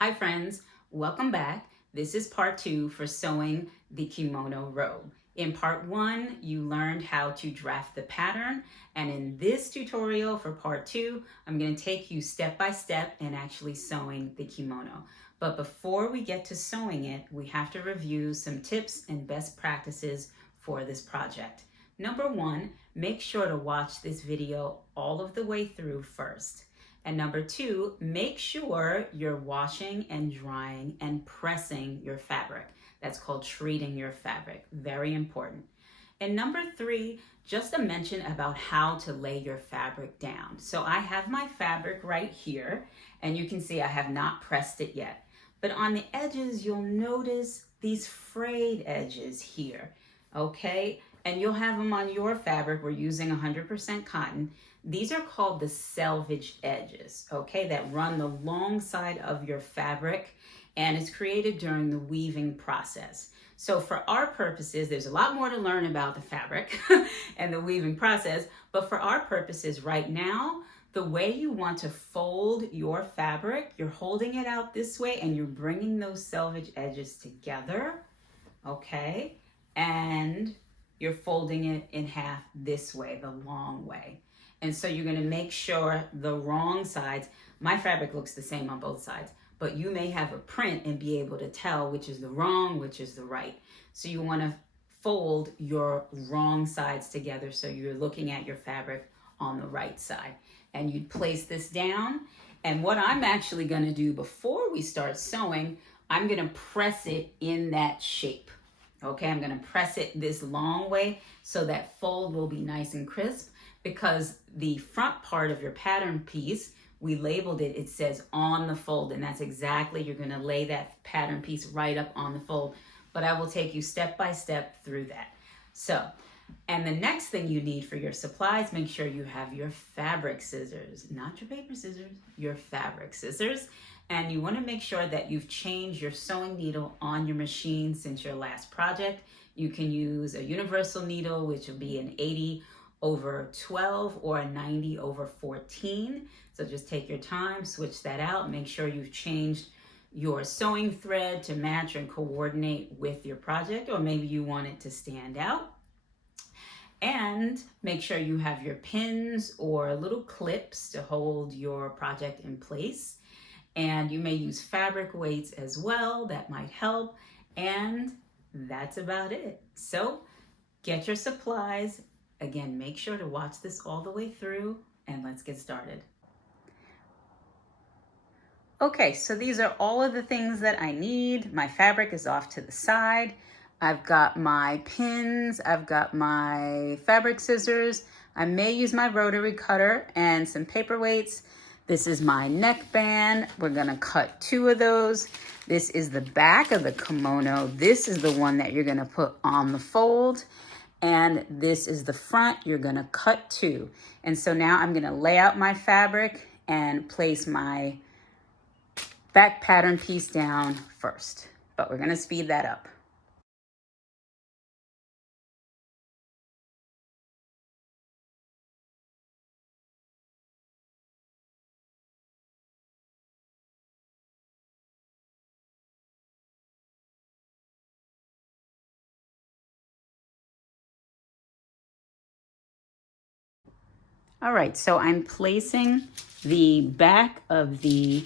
Hi friends, welcome back. This is part 2 for sewing the kimono robe. In part 1, you learned how to draft the pattern, and in this tutorial for part 2, I'm going to take you step by step in actually sewing the kimono. But before we get to sewing it, we have to review some tips and best practices for this project. Number 1, make sure to watch this video all of the way through first. And number 2, make sure you're washing and drying and pressing your fabric. That's called treating your fabric. Very important. And number 3, just a mention about how to lay your fabric down. So I have my fabric right here, and you can see I have not pressed it yet. But on the edges, you'll notice these frayed edges here, okay? And you'll have them on your fabric. We're using 100% cotton. These are called the selvaged edges, okay, that run the long side of your fabric, and it's created during the weaving process. So for our purposes, there's a lot more to learn about the fabric and the weaving process, but for our purposes right now, the way you want to fold your fabric, you're holding it out this way and you're bringing those selvage edges together, okay, and you're folding it in half this way, the long way. And so you're going to make sure the wrong sides, my fabric looks the same on both sides, but you may have a print and be able to tell which is the wrong, which is the right. So you want to fold your wrong sides together so you're looking at your fabric on the right side. And you'd place this down. And what I'm actually going to do before we start sewing, I'm going to press it in that shape. Okay, I'm going to press it this long way so that fold will be nice and crisp, because the front part of your pattern piece, we labeled it, it says on the fold, and that's exactly, you're going to lay that pattern piece right up on the fold. But I will take you step by step through that. So, and the next thing you need for your supplies, make sure you have your fabric scissors, not your paper scissors, your fabric scissors. And you want to make sure that you've changed your sewing needle on your machine since your last project. You can use a universal needle, which will be an 80/12 or a 90/14. So just take your time, switch that out, make sure you've changed your sewing thread to match and coordinate with your project, or maybe you want it to stand out. And make sure you have your pins or little clips to hold your project in place. And you may use fabric weights as well, that might help. And that's about it. So get your supplies. Again, make sure to watch this all the way through, and let's get started. Okay, so these are all of the things that I need. My fabric is off to the side. I've got my pins, I've got my fabric scissors. I may use my rotary cutter and some paper weights. This is my neckband. We're gonna cut 2 of those. This is the back of the kimono. This is the one that you're gonna put on the fold. And this is the front. You're gonna cut 2. And so now I'm gonna lay out my fabric and place my back pattern piece down first. But we're gonna speed that up. All right, so I'm placing the back of the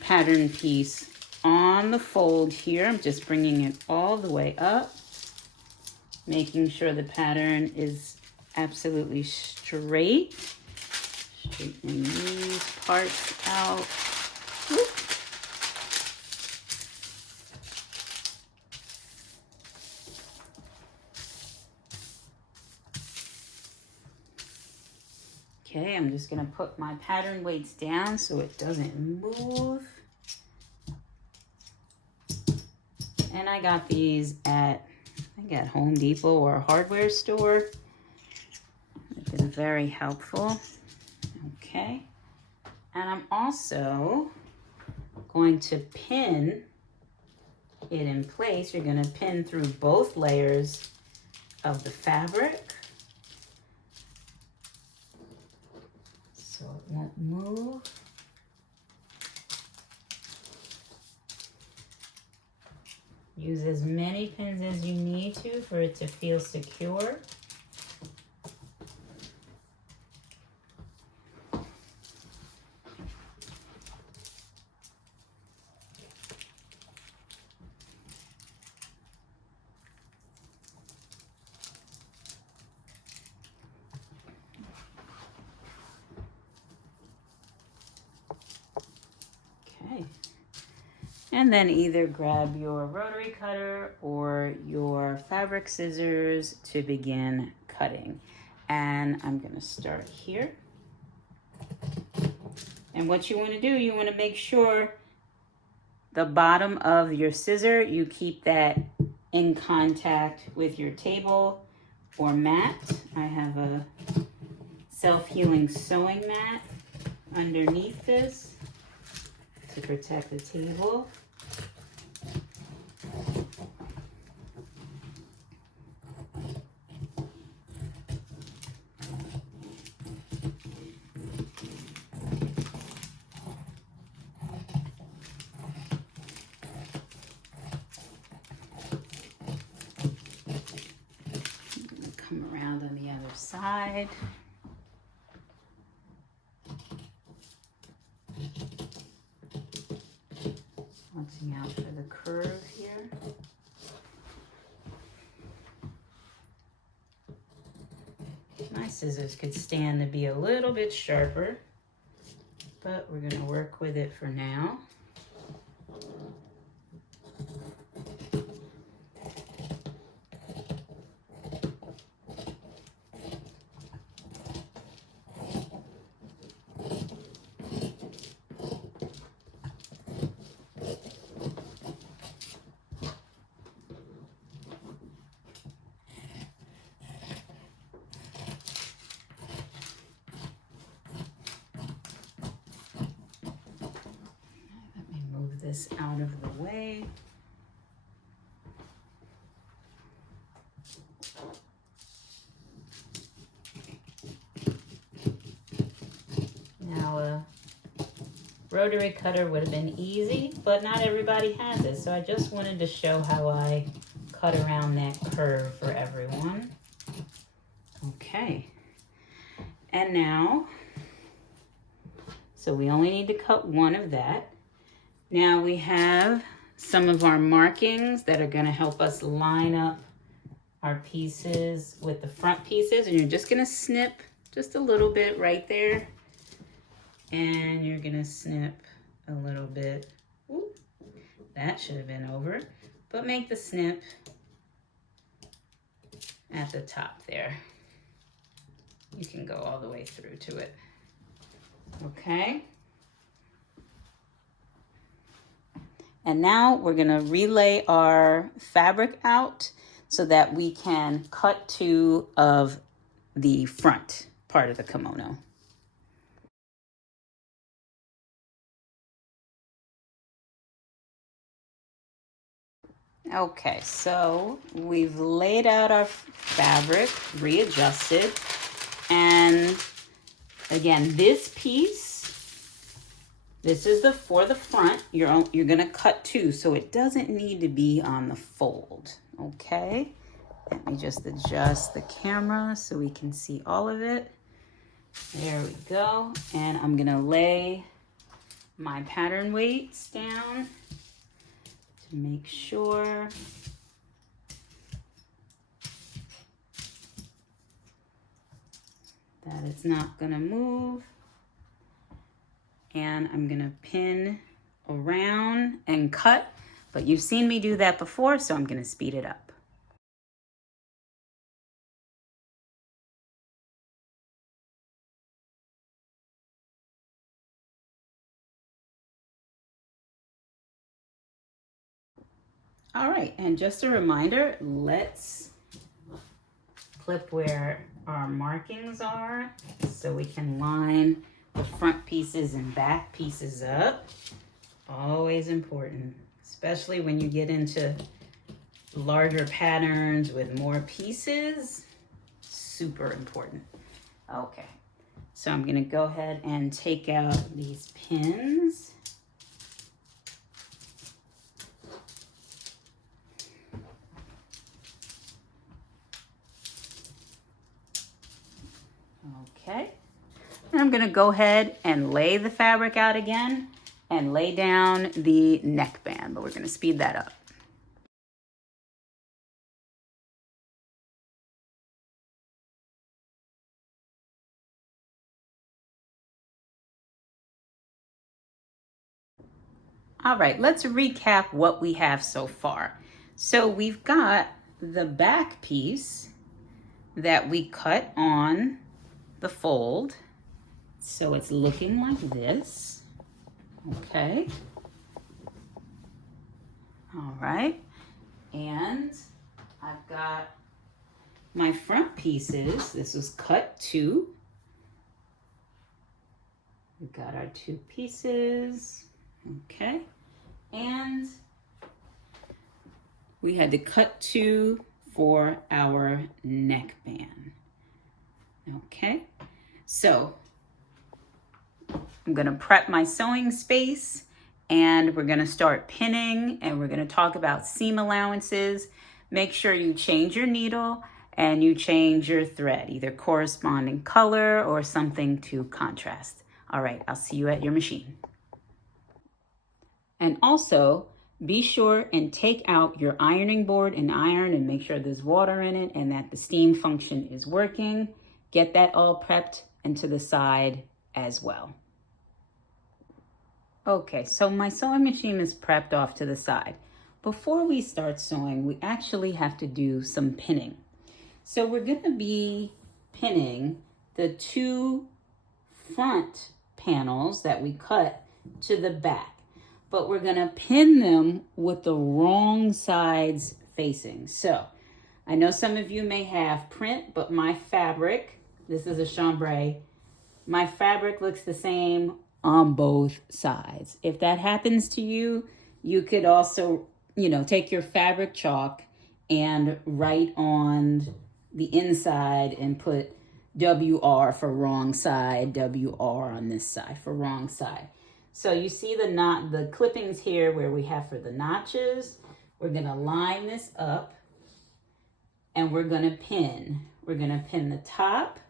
pattern piece on the fold here. I'm just bringing it all the way up, making sure the pattern is absolutely straight. Straightening these parts out. Whoop. Okay, I'm just gonna put my pattern weights down so it doesn't move. And I got these at, I think at Home Depot or a hardware store. They've been very helpful. Okay. And I'm also going to pin it in place. You're gonna pin through both layers of the fabric so it won't move. Use as many pins as you need to for it to feel secure. Okay. And then either grab your rotary cutter or your fabric scissors to begin cutting. And I'm going to start here. And what you want to do, you want to make sure the bottom of your scissor, you keep that in contact with your table or mat. I have a self-healing sewing mat underneath this to protect the table. Come around on the other side. Watching out for the curve here. My scissors could stand to be a little bit sharper, but we're going to work with it for now. This out of the way. Now a rotary cutter would have been easy, but not everybody has it. So I just wanted to show how I cut around that curve for everyone. Okay. And now, so we only need to cut one of that. Now we have some of our markings that are going to help us line up our pieces with the front pieces. And you're just going to snip just a little bit right there. And you're going to snip a little bit. Ooh, that should have been over. But make the snip at the top there. You can go all the way through to it. Okay. And now we're going to relay our fabric out so that we can cut two of the front part of the kimono. Okay, so we've laid out our fabric, readjusted, and again, this piece, this is for the front. You're gonna cut two, so it doesn't need to be on the fold, okay? Let me just adjust the camera so we can see all of it. There we go. And I'm gonna lay my pattern weights down to make sure that it's not gonna move. And I'm gonna pin around and cut, but you've seen me do that before, so I'm gonna speed it up. All right, and just a reminder, let's clip where our markings are so we can line the front pieces and back pieces up. Always important, especially when you get into larger patterns with more pieces. Super important. Okay, so I'm gonna go ahead and take out these pins. Okay. And I'm going to go ahead and lay the fabric out again and lay down the neckband, but we're going to speed that up. All right, let's recap what we have so far. So we've got the back piece that we cut on the fold. So it's looking like this. Okay. All right. And I've got my front pieces. This was cut too. We've got our two pieces. Okay. And we had to cut two for our neckband. Okay. So I'm going to prep my sewing space and we're going to start pinning and we're going to talk about seam allowances. Make sure you change your needle and you change your thread, either corresponding color or something to contrast. All right, I'll see you at your machine. And also, be sure and take out your ironing board and iron and make sure there's water in it and that the steam function is working. Get that all prepped and to the side as well. Okay, so my sewing machine is prepped off to the side. Before we start sewing, we actually have to do some pinning. So we're going to be pinning the two front panels that we cut to the back, but we're going to pin them with the wrong sides facing. So I know some of you may have print, but my fabric, this is a chambray, my fabric looks the same on both sides. If that happens to you, you could also, take your fabric chalk and write on the inside and put WR for wrong side, WR on this side for wrong side. So you see the clippings here where we have for the notches. We're going to line this up and we're going to pin. We're going to pin the top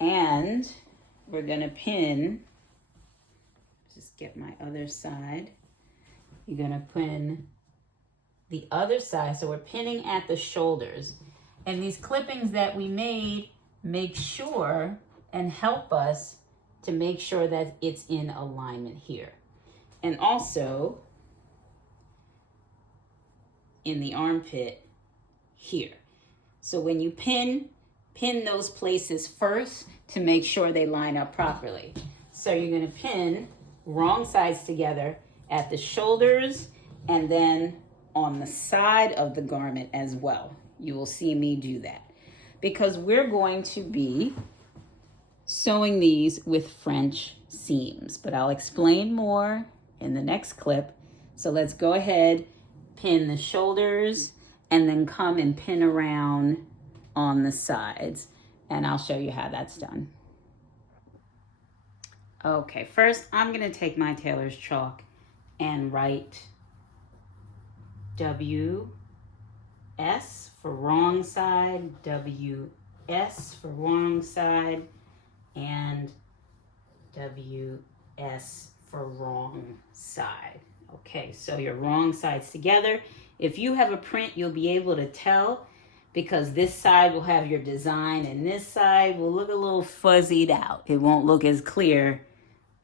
and we're going to pin, just get my other side. You're going to pin the other side. So we're pinning at the shoulders. And these clippings that we made make sure and help us to make sure that it's in alignment here. And also in the armpit here. So when you pin those places first to make sure they line up properly. So you're going to pin wrong sides together at the shoulders and then on the side of the garment as well. You will see me do that because we're going to be sewing these with French seams, but I'll explain more in the next clip. So let's go ahead, pin the shoulders and then come and pin around on the sides, and I'll show you how that's done. Okay, first I'm going to take my tailor's chalk and write WS for wrong side, WS for wrong side, and WS for wrong side. Okay, so your wrong sides together. If you have a print, you'll be able to tell because this side will have your design and this side will look a little fuzzied out. It won't look as clear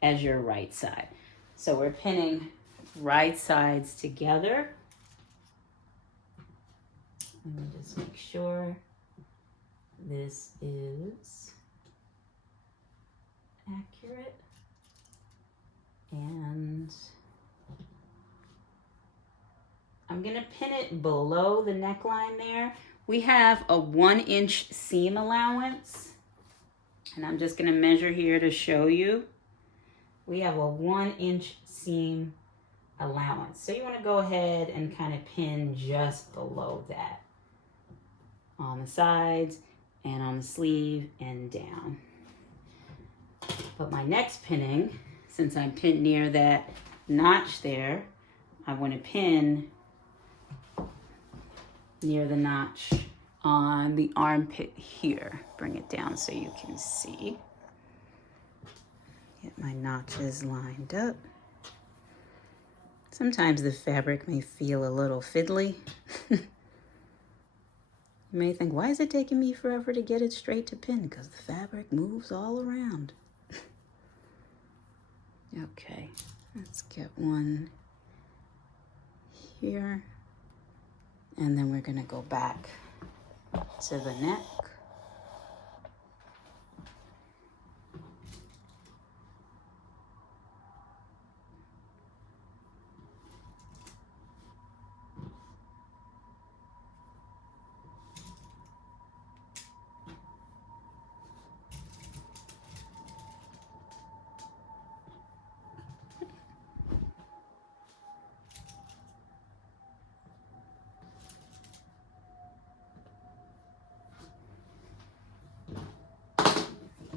as your right side. So we're pinning right sides together. Let me just make sure this is accurate. And I'm going to pin it below the neckline there. We have a 1-inch seam allowance. And I'm just going to measure here to show you. We have a 1-inch seam allowance. So you want to go ahead and kind of pin just below that on the sides and on the sleeve and down. But my next pinning, since I'm pinned near that notch there, I want to pin near the notch on the armpit here. Bring it down so you can see. Get my notches lined up. Sometimes the fabric may feel a little fiddly. You may think, why is it taking me forever to get it straight to pin? Because the fabric moves all around. Okay, let's get one here. And then we're gonna go back to the neck.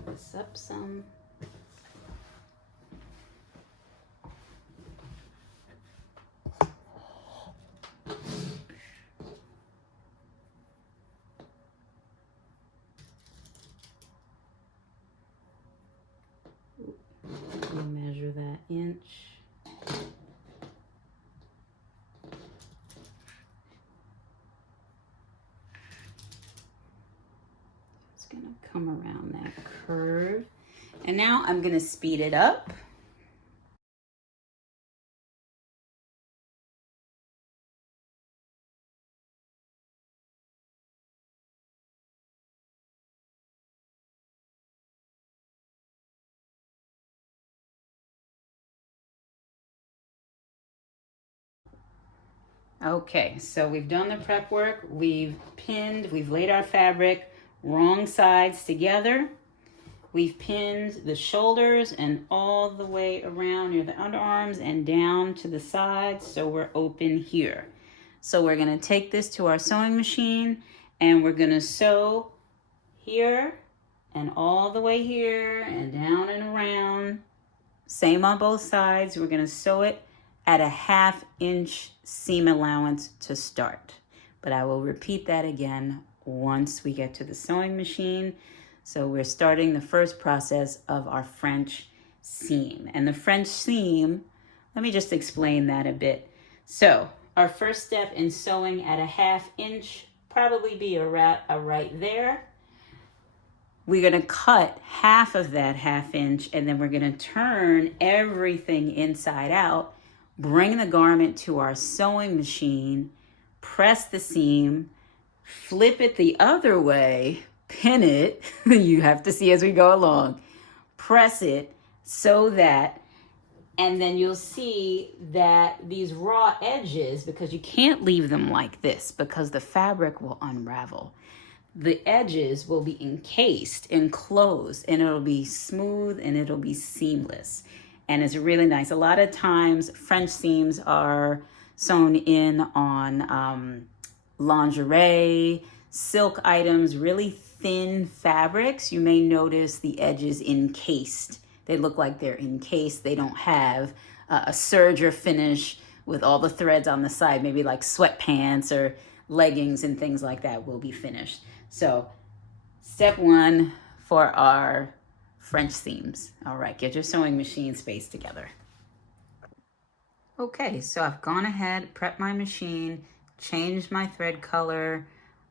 This up some. We'll measure that inch. It's gonna come around that curve. And now I'm gonna speed it up. Okay, so we've done the prep work, we've pinned, we've laid our fabric wrong sides together. We've pinned the shoulders and all the way around near the underarms and down to the sides, so we're open here. So we're gonna take this to our sewing machine and we're gonna sew here and all the way here and down and around. Same on both sides. We're gonna sew it at a 1/2 inch seam allowance to start. But I will repeat that again once we get to the sewing machine. So we're starting the first process of our French seam. And the French seam, let me just explain that a bit. So our first step in sewing at a 1/2 inch, probably be right there. We're gonna cut half of that 1/2 inch and then we're gonna turn everything inside out, bring the garment to our sewing machine, press the seam, flip it the other way, pin it, you have to see as we go along, press it so that, and then you'll see that these raw edges, because you can't leave them like this because the fabric will unravel. The edges will be enclosed, and it'll be smooth and it'll be seamless. And it's really nice. A lot of times French seams are sewn in on lingerie, silk items, really thin fabrics. You may notice the edges encased. They look like they're encased. They don't have a serger finish with all the threads on the side. Maybe like sweatpants or leggings and things like that will be finished. So step one for our French seams. All right, get your sewing machine spaced together. Okay, so I've gone ahead, prepped my machine, changed my thread color,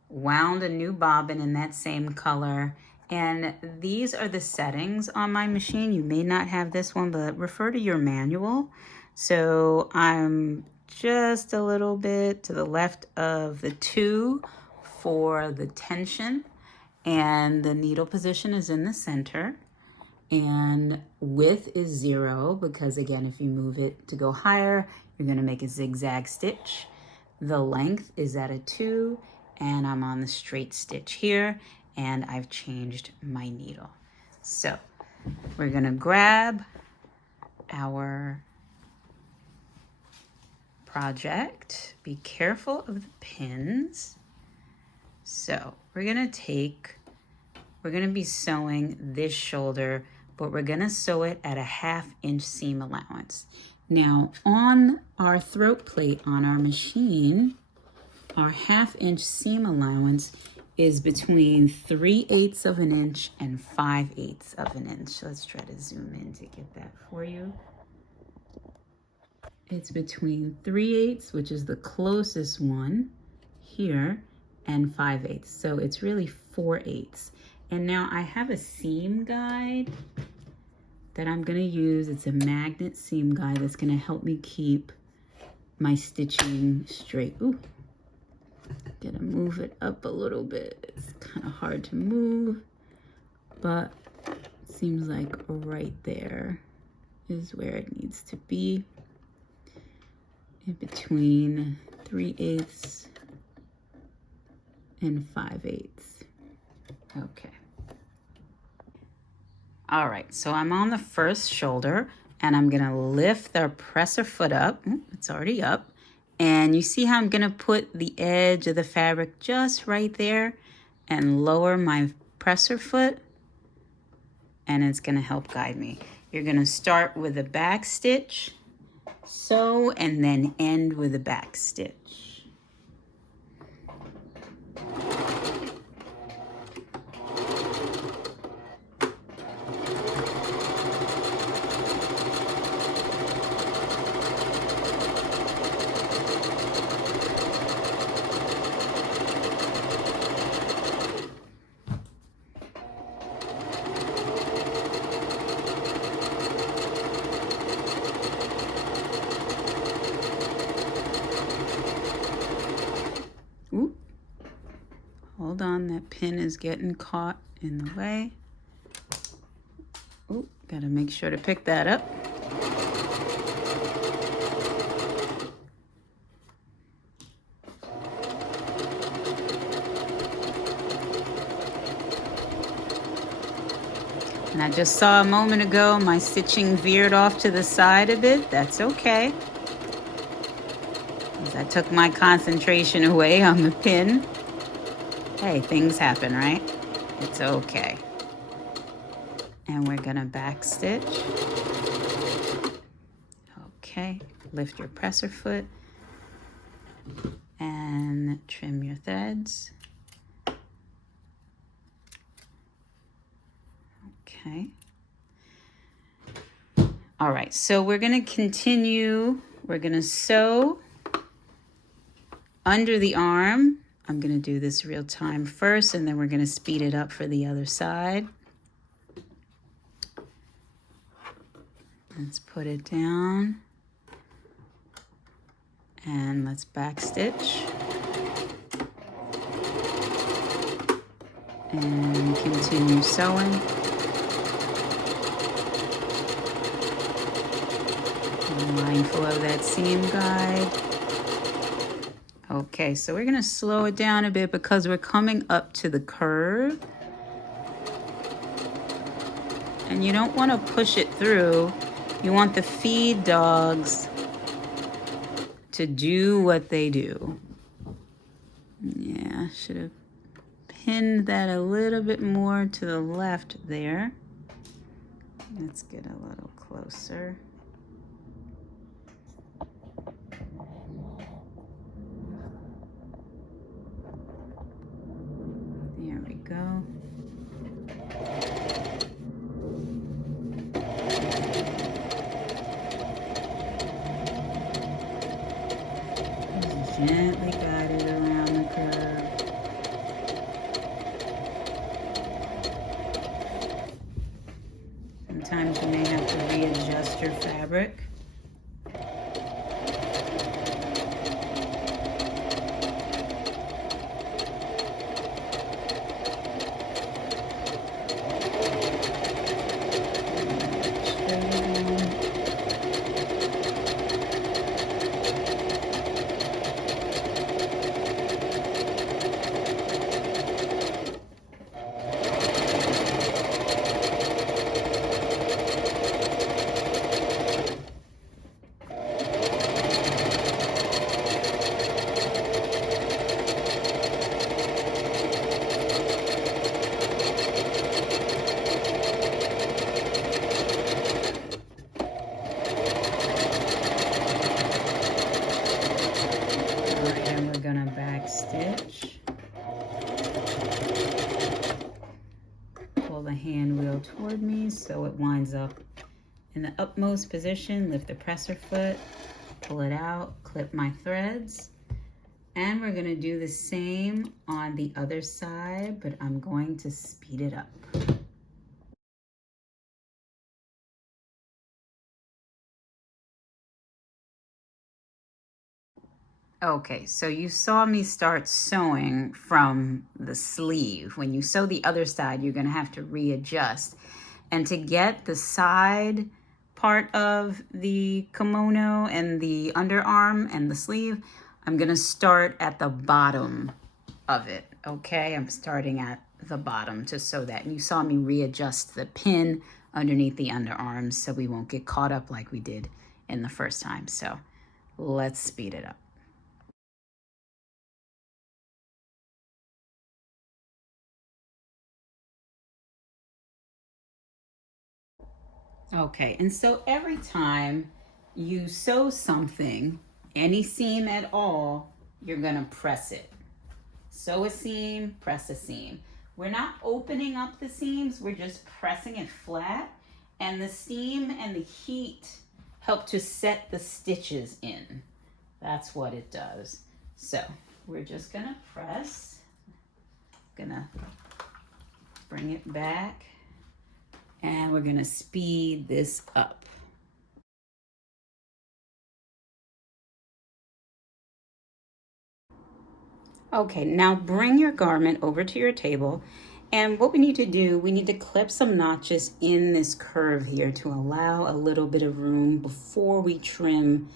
wound a new bobbin in that same color, and these are the settings on my machine. You may not have this one, but refer to your manual. So I'm just a little bit to the left of the 2 for the tension, and the needle position is in the center. And width is 0 because, again, if you move it to go higher, you're going to make a zigzag stitch. The length is at a 2, and I'm on the straight stitch here, and I've changed my needle. So we're going to grab our project. Be careful of the pins. So we're going to be sewing this shoulder, but we're gonna sew it at a 1/2 inch seam allowance. Now on our throat plate on our machine, our 1/2 inch seam allowance is between 3/8 of an inch and 5/8 of an inch. Let's try to zoom in to get that for you. It's between 3/8, which is the closest one here, and 5/8. So it's really 4/8. And now I have a seam guide that I'm gonna use. It's a magnet seam guide that's gonna help me keep my stitching straight. Ooh, gonna move it up a little bit. It's kind of hard to move, but it seems like right there is where it needs to be, in between 3/8 and 5/8. Okay. All right, so I'm on the first shoulder and I'm gonna lift the presser foot up. It's already up. And you see how I'm gonna put the edge of the fabric just right there and lower my presser foot, and it's gonna help guide me. You're gonna start with a back stitch, sew, and then end with a back stitch. Ooh. Hold on, that pin is getting caught in the way. Ooh, gotta make sure to pick that up. And I just saw a moment ago my stitching veered off to the side a bit. That's okay. As I took my concentration away on the pin. Hey, things happen, right? It's okay. And we're gonna back stitch. Okay, lift your presser foot and trim your threads. Okay. All right, so we're gonna continue. We're gonna sew under the arm. I'm gonna do this real time first, and then we're gonna speed it up for the other side. Let's put it down. And let's back stitch. And continue sewing. Be mindful of that seam guide. Okay, so we're gonna slow it down a bit because we're coming up to the curve. And you don't want to push it through. You want the feed dogs to do what they do. Yeah, should have pinned that a little bit more to the left there. Let's get a little closer. There we go. Gently guide it around the curve. Sometimes you may have to readjust your fabric. toward me so it winds up in the upmost position. Lift the presser foot, pull it out, clip my threads. And we're gonna do the same on the other side, but I'm going to speed it up. Okay, so you saw me start sewing from the sleeve. When you sew the other side, you're gonna have to readjust. And to get the side part of the kimono and the underarm and the sleeve, I'm gonna start at the bottom of it, okay? I'm starting at the bottom to sew that. And you saw me readjust the pin underneath the underarms so we won't get caught up like we did in the first time. So let's speed it up. Okay, and so every time you sew something, any seam at all, you're gonna press it. Sew a seam, press a seam. We're not opening up the seams, we're just pressing it flat, and the steam and the heat help to set the stitches in. That's what it does. So we're just gonna press, gonna bring it back, and we're gonna speed this up. Okay, now bring your garment over to your table. And what we need to do, we need to clip some notches in this curve here to allow a little bit of room before we trim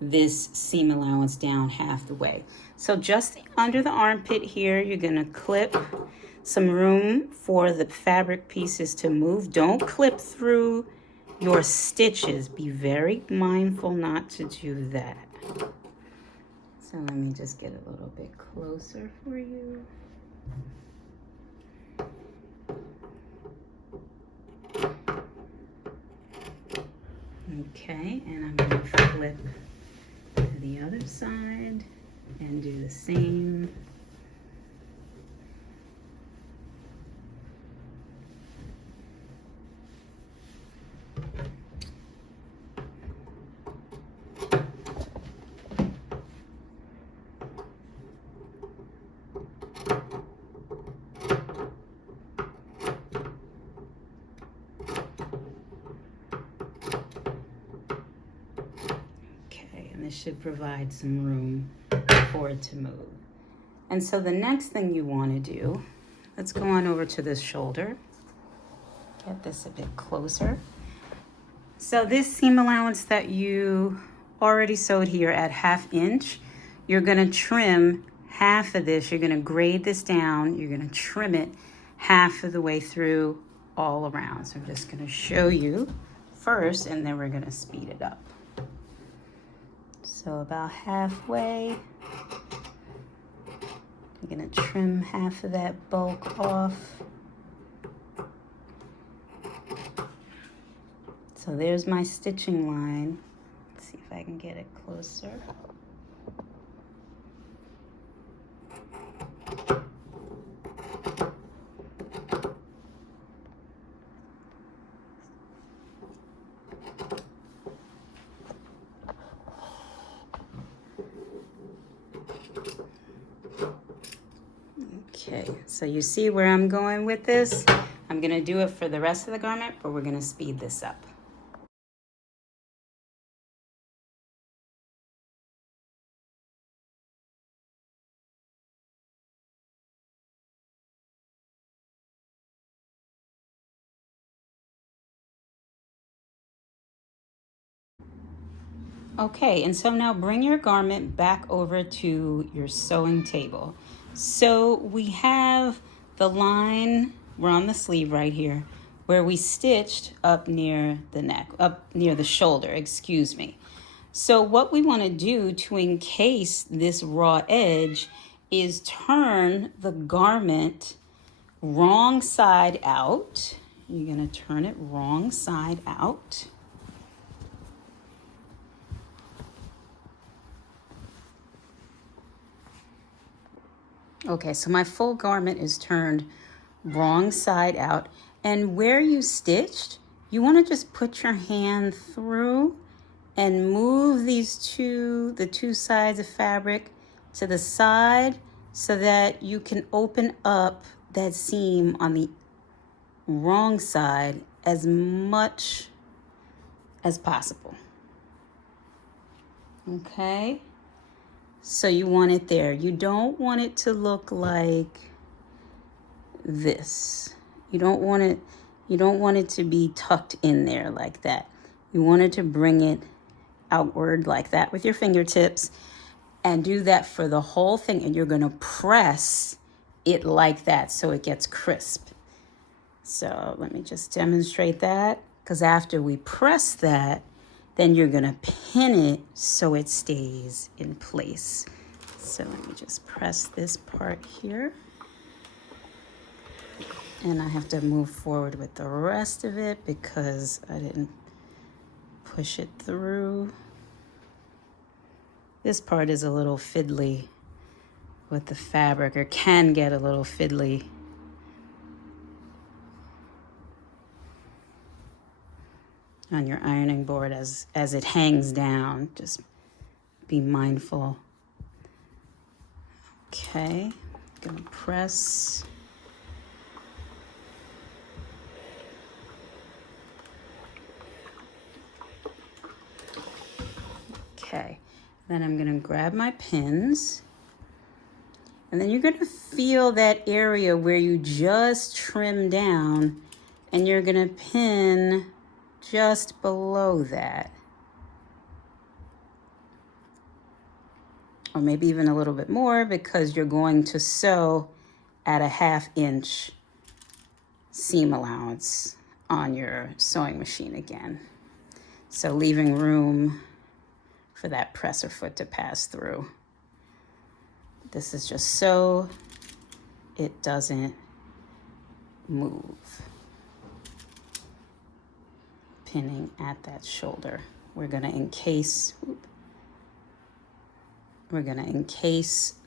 this seam allowance down half the way. So just under the armpit here, you're gonna clip some room for the fabric pieces to move. Don't clip through your stitches. Be very mindful not to do that. So let me just get a little bit closer for you. Okay, and I'm going to flip to the other side and do the same. This should provide some room for it to move. And so the next thing you want to do, let's go on over to this shoulder. Get this a bit closer. So this seam allowance that you already sewed here at 1/2 inch, you're going to trim half of this. You're going to grade this down. You're going to trim it half of the way through all around. So I'm just going to show you first, and then we're going to speed it up. So about halfway, you're gonna trim half of that bulk off. So there's my stitching line. Let's see if I can get it closer. Okay, so you see where I'm going with this? I'm gonna do it for the rest of the garment, but we're gonna speed this up. Okay, and so now bring your garment back over to your sewing table. So we have the line, we're on the sleeve right here, where we stitched up near the neck, up near the shoulder, excuse me. So what we want to do to encase this raw edge is turn the garment wrong side out. You're going to turn it wrong side out. Okay, so my full garment is turned wrong side out. And where you stitched, you want to just put your hand through and move the two sides of fabric to the side so that you can open up that seam on the wrong side as much as possible. Okay? So you want it there. You don't want it to look like this. You don't want it to be tucked in there like that. You want it to bring it outward like that with your fingertips, and do that for the whole thing, and you're going to press it like that so it gets crisp. So let me just demonstrate that, because after we press that, then you're going to pin it so it stays in place. So let me just press this part here. And I have to move forward with the rest of it because I didn't push it through. This part is a little fiddly with the fabric, or can get a little fiddly. On your ironing board as it hangs down. Just be mindful. Okay, gonna press. Okay, then I'm gonna grab my pins, and then you're gonna feel that area where you just trim down, and you're gonna pin just below that. Or maybe even a little bit more, because you're going to sew at a 1/2 inch seam allowance on your sewing machine again. So leaving room for that presser foot to pass through. This is just so it doesn't move. Pinning at that shoulder. We're gonna encase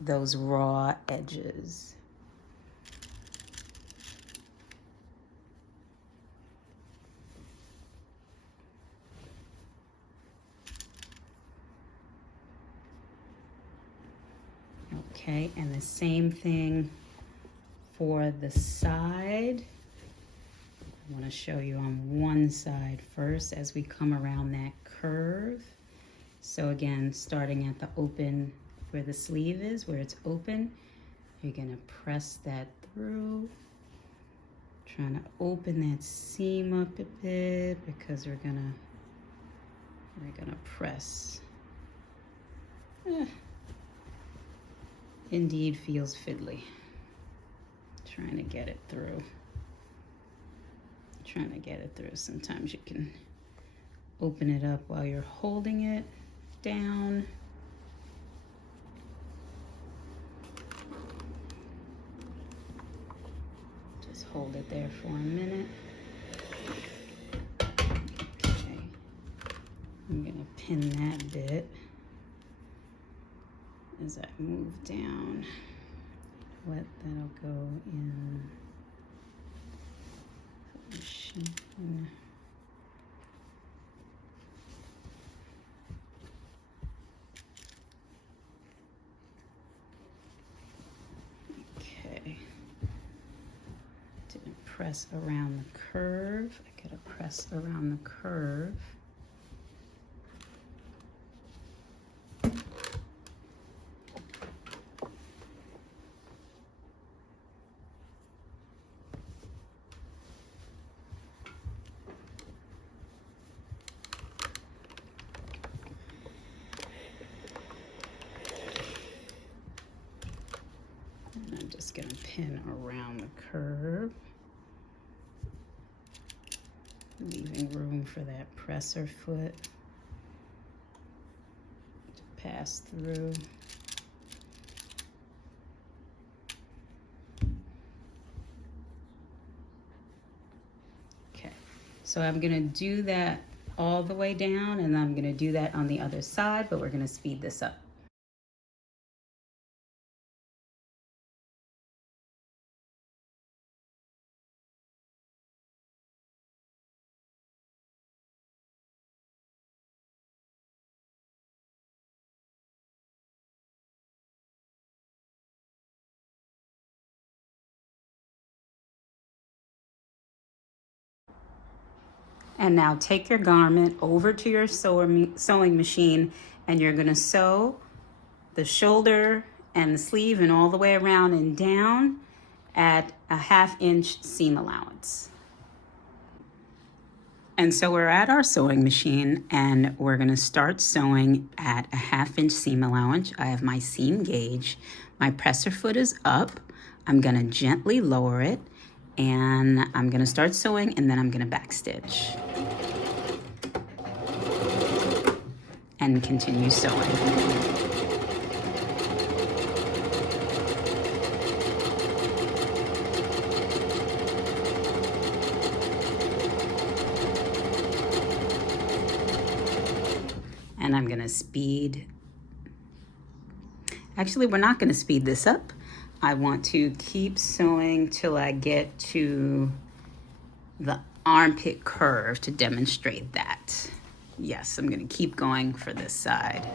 those raw edges. Okay, and the same thing for the side. I want to show you on one side first as we come around that curve. So again, starting at the open where the sleeve is, where it's open, you're gonna press that through. Trying to open that seam up a bit because we're gonna press. Indeed feels fiddly. Trying to get it through. Sometimes you can open it up while you're holding it down. Just hold it there for a minute. Okay. I'm gonna pin that bit as I move down. What that'll go in the machine. Okay. Didn't press around the curve. I gotta press around the curve. And I'm just gonna pin around the curve, leaving room for that presser foot to pass through. Okay, so I'm gonna do that all the way down, and I'm gonna do that on the other side, but we're gonna speed this up. And now take your garment over to your sewing machine, and you're gonna sew the shoulder and the sleeve and all the way around and down at a 1/2 inch seam allowance. And so we're at our sewing machine, and we're gonna start sewing at a 1/2 inch seam allowance. I have my seam gauge. My presser foot is up. I'm gonna gently lower it, and I'm gonna start sewing, and then I'm gonna backstitch. And continue sewing. And I'm gonna speed. Actually, we're not gonna speed this up. I want to keep sewing till I get to the armpit curve to demonstrate that. Yes, I'm gonna keep going for this side.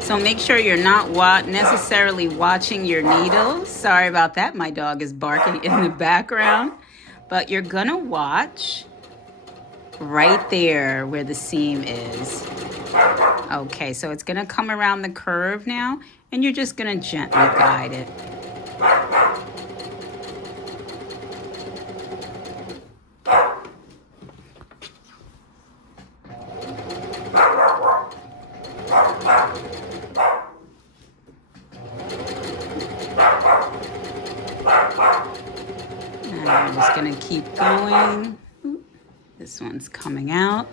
So make sure you're not necessarily watching your needles. Sorry about that, my dog is barking in the background. But you're gonna watch right there where the seam is. Okay, so it's gonna come around the curve now, and you're just gonna gently guide it. And I'm just gonna keep going. This one's coming out.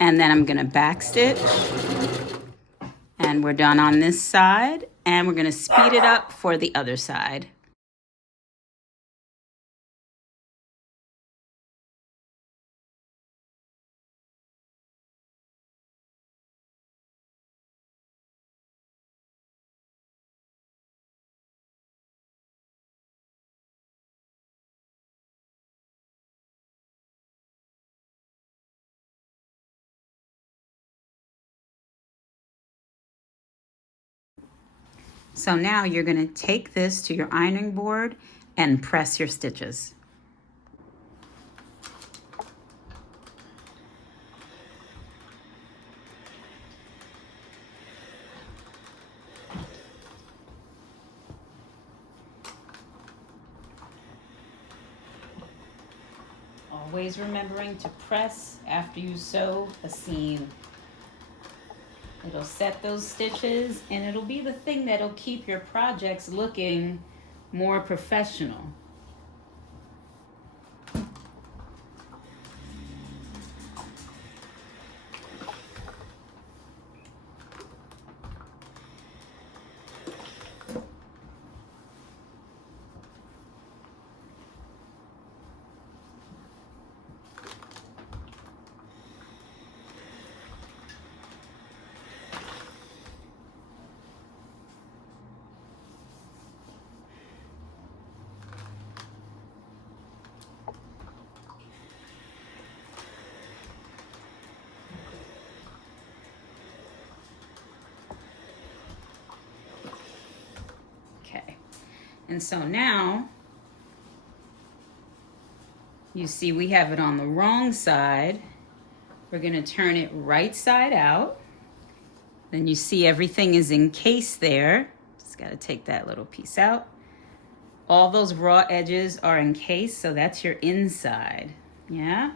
And then I'm gonna backstitch. And we're done on this side. And we're gonna speed it up for the other side. So now you're gonna take this to your ironing board and press your stitches. Always remembering to press after you sew a seam. It'll set those stitches, and it'll be the thing that'll keep your projects looking more professional. And so now, you see we have it on the wrong side. We're gonna turn it right side out. Then you see everything is encased there. Just gotta take that little piece out. All those raw edges are encased, so that's your inside, yeah?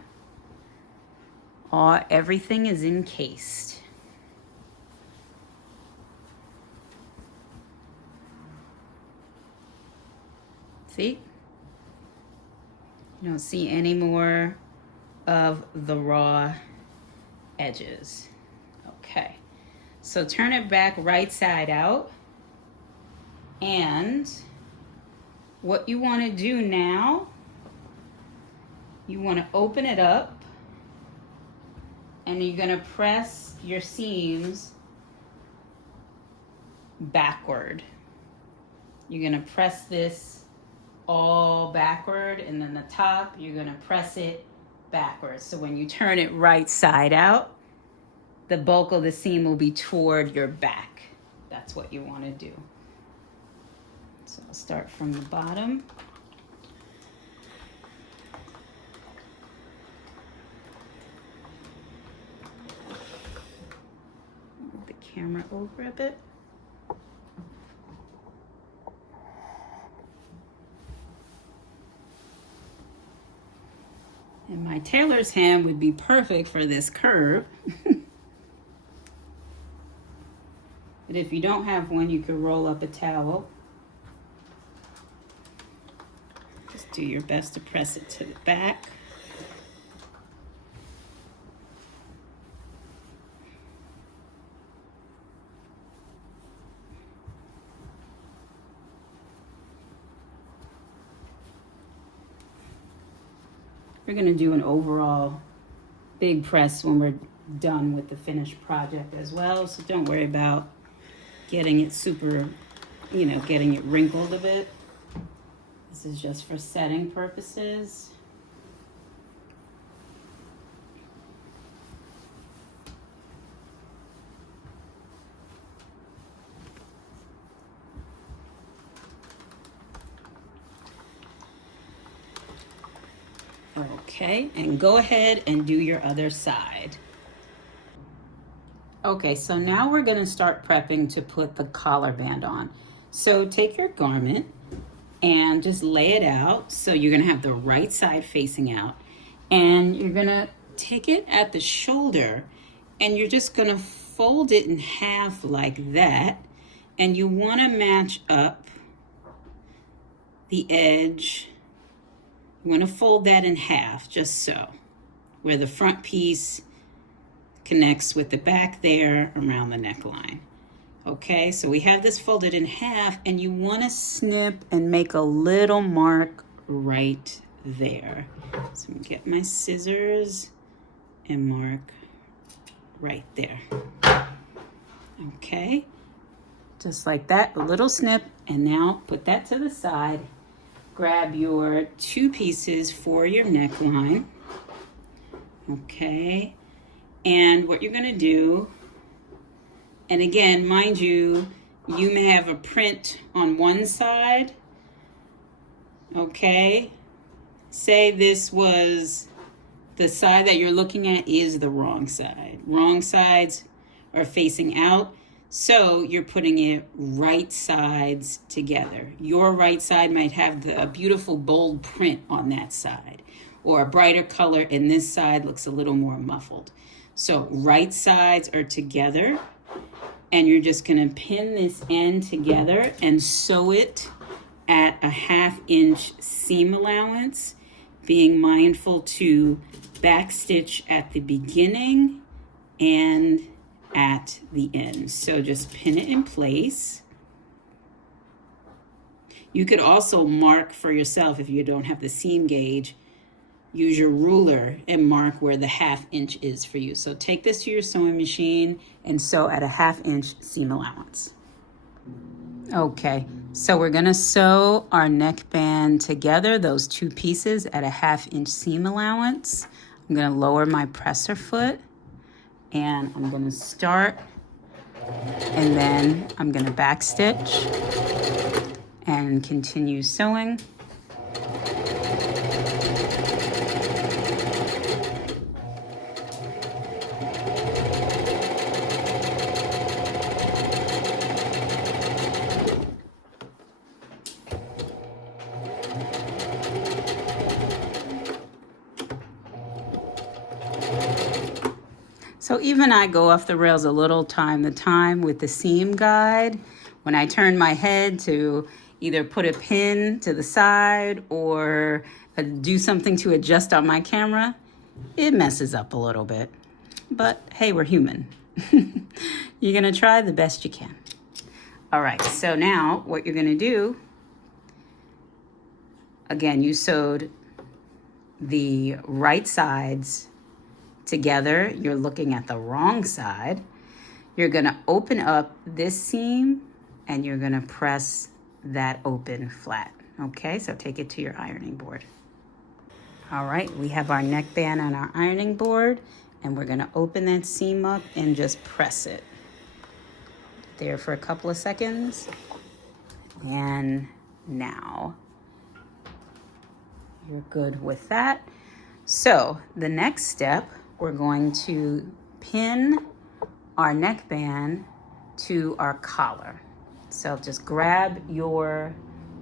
Everything is encased. See? You don't see any more of the raw edges. Okay, so turn it back right side out. And what you want to do now, you want to open it up and you're gonna press your seams backward. You're gonna press this all backward, and then the top, you're gonna press it backwards. So when you turn it right side out, the bulk of the seam will be toward your back. That's what you wanna do. So I'll start from the bottom. Move the camera over a bit. And my tailor's hand would be perfect for this curve. But if you don't have one, you could roll up a towel. Just do your best to press it to the back. We're gonna do an overall big press when we're done with the finished project as well. So don't worry about getting it super, getting it wrinkled a bit. This is just for setting purposes. Okay, and go ahead and do your other side. Okay, so now we're gonna start prepping to put the collar band on. So take your garment and just lay it out. So you're gonna have the right side facing out, and you're gonna take it at the shoulder, and you're just gonna fold it in half like that. And you wanna match up the edge. You wanna fold that in half, just so, where the front piece connects with the back there around the neckline. Okay, so we have this folded in half, and you want to snip and make a little mark right there. So I'm gonna get my scissors and mark right there. Okay, just like that, a little snip, and now put that to the side. Grab your 2 pieces for your neckline. Okay. And what you're gonna do, and again, mind you, you may have a print on one side, okay? Say this was, the side that you're looking at is the wrong side. Wrong sides are facing out, so you're putting it right sides together. Your right side might have a beautiful bold print on that side, or a brighter color, and this side looks a little more muffled. So right sides are together, and you're just gonna pin this end together and sew it at a 1/2 inch seam allowance, being mindful to backstitch at the beginning and at the end. So just pin it in place. You could also mark for yourself if you don't have the seam gauge. Use your ruler and mark where the 1/2 inch is for you. So take this to your sewing machine and sew at a 1/2 inch seam allowance. Okay, so we're gonna sew our neckband together, those 2 pieces at a 1/2 inch seam allowance. I'm gonna lower my presser foot, and I'm gonna start, and then I'm gonna backstitch and continue sewing. So even I go off the rails a little time to time with the seam guide. When I turn my head to either put a pin to the side or do something to adjust on my camera, it messes up a little bit. But hey, we're human. You're gonna try the best you can. All right, so now what you're gonna do, again, you sewed the right sides together, you're looking at the wrong side. You're gonna open up this seam and you're gonna press that open flat. Okay, so take it to your ironing board. All right, we have our neckband on our ironing board and we're gonna open that seam up and just press it. There for a couple of seconds. And now you're good with that. So the next step, we're going to pin our neckband to our collar. So just grab your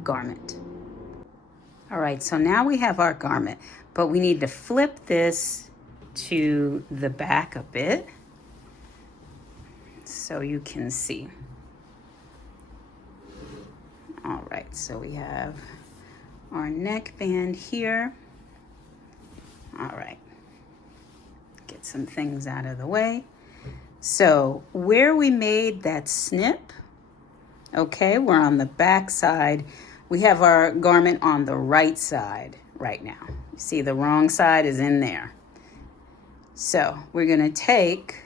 garment. All right, so now we have our garment, but we need to flip this to the back a bit so you can see. All right, so we have our neckband here. All right, get some things out of the way. So where we made that snip, okay, we're on the back side. We have our garment on the right side right now. You see the wrong side is in there. So we're gonna take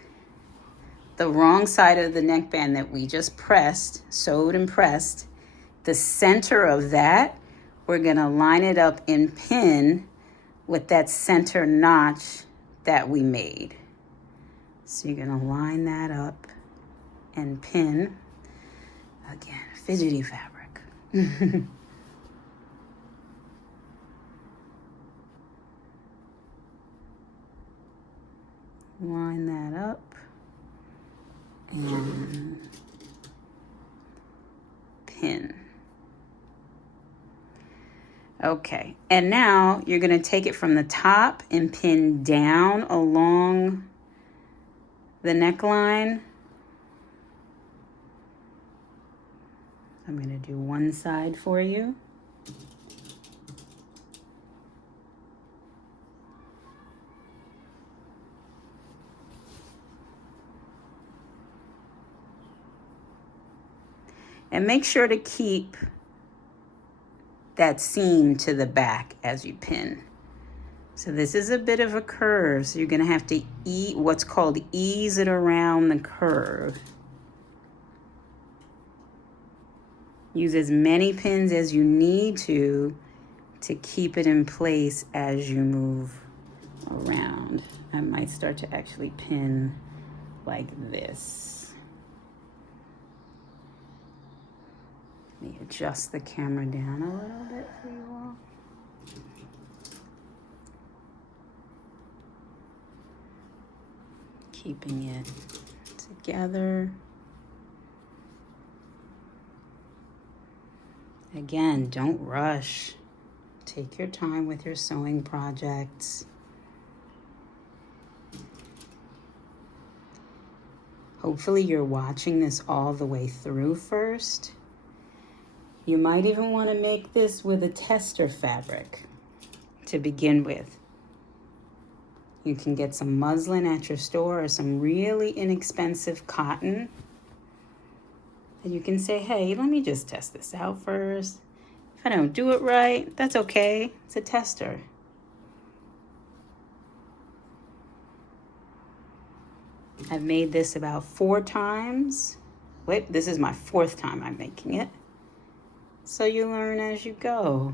the wrong side of the neckband that we just pressed, sewed and pressed, the center of that, we're gonna line it up and pin with that center notch that we made. So you're gonna line that up and pin. Again, fidgety fabric. Line that up and pin. Okay, and now you're gonna take it from the top and pin down along the neckline. I'm gonna do one side for you. And make sure to keep that seam to the back as you pin. So this is a bit of a curve, so you're gonna have to what's called ease it around the curve. Use as many pins as you need to keep it in place as you move around. I might start to actually pin like this. Let me adjust the camera down a little bit for you all. Keeping it together. Again, don't rush. Take your time with your sewing projects. Hopefully you're watching this all the way through first. You might even want to make this with a tester fabric to begin with. You can get some muslin at your store or some really inexpensive cotton. And you can say, hey, let me just test this out first. If I don't do it right, that's okay. It's a tester. I've made this about 4 times. Wait, this is my 4th time I'm making it. So you learn as you go.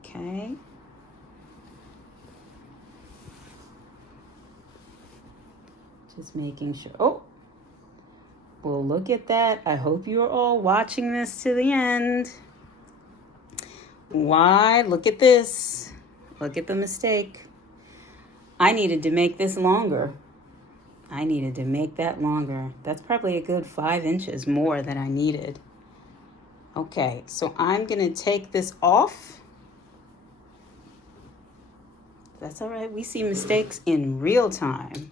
Okay. Just making sure. Oh, well, look at that. I hope you're all watching this to the end. Why? Look at this. Look at the mistake. I needed to make this longer. I needed to make that longer. That's probably a good 5 inches more than I needed. Okay, so I'm gonna take this off. That's all right. We see mistakes in real time.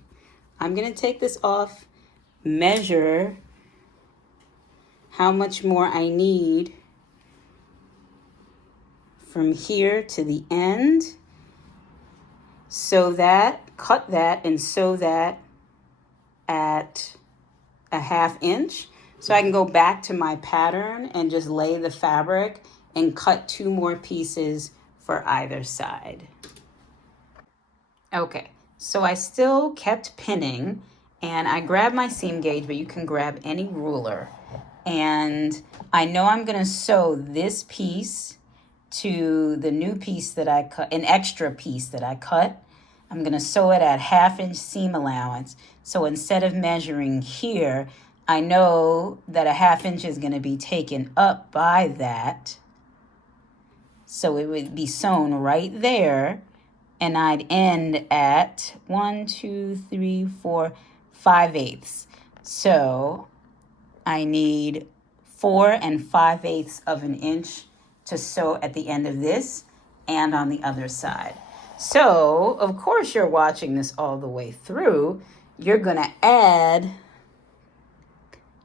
I'm gonna take this off, measure how much more I need from here to the end, sew that, cut that, and sew that at a 1/2 inch. So I can go back to my pattern and just lay the fabric and cut 2 more pieces for either side. Okay, so I still kept pinning, and I grabbed my seam gauge, but you can grab any ruler. And I know I'm gonna sew this piece to the new piece that I cut, an extra piece that I cut. I'm gonna sew it at 1/2 inch seam allowance. So instead of measuring here, I know that a 1/2 inch is gonna be taken up by that. So it would be sewn right there, and I'd end at 1, 2, 3, 4, 5/8. So I need 4 5/8 of an inch to sew at the end of this and on the other side. So, of course, you're watching this all the way through. You're gonna add,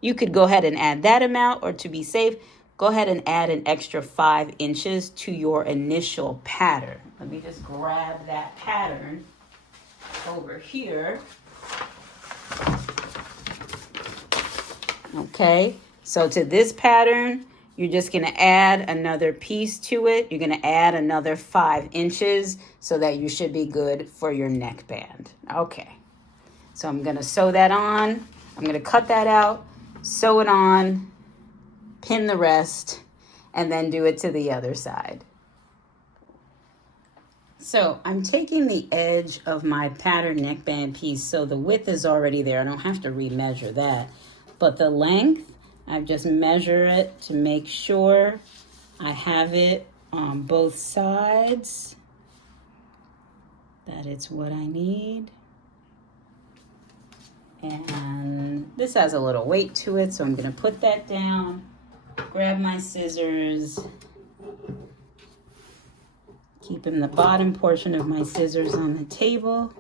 you could go ahead and add that amount, or to be safe, go ahead and add an extra 5 inches to your initial pattern. Let me just grab that pattern over here. Okay, so to this pattern, you're just gonna add another piece to it. You're gonna add another 5 inches so that you should be good for your neckband. Okay, so I'm gonna sew that on. I'm gonna cut that out, sew it on, pin the rest, and then do it to the other side. So I'm taking the edge of my pattern neckband piece, so the width is already there. I don't have to remeasure that. But the length, I just measure it to make sure I have it on both sides, that it's what I need. And this has a little weight to it, so I'm gonna put that down, grab my scissors, keeping the bottom portion of my scissors on the table.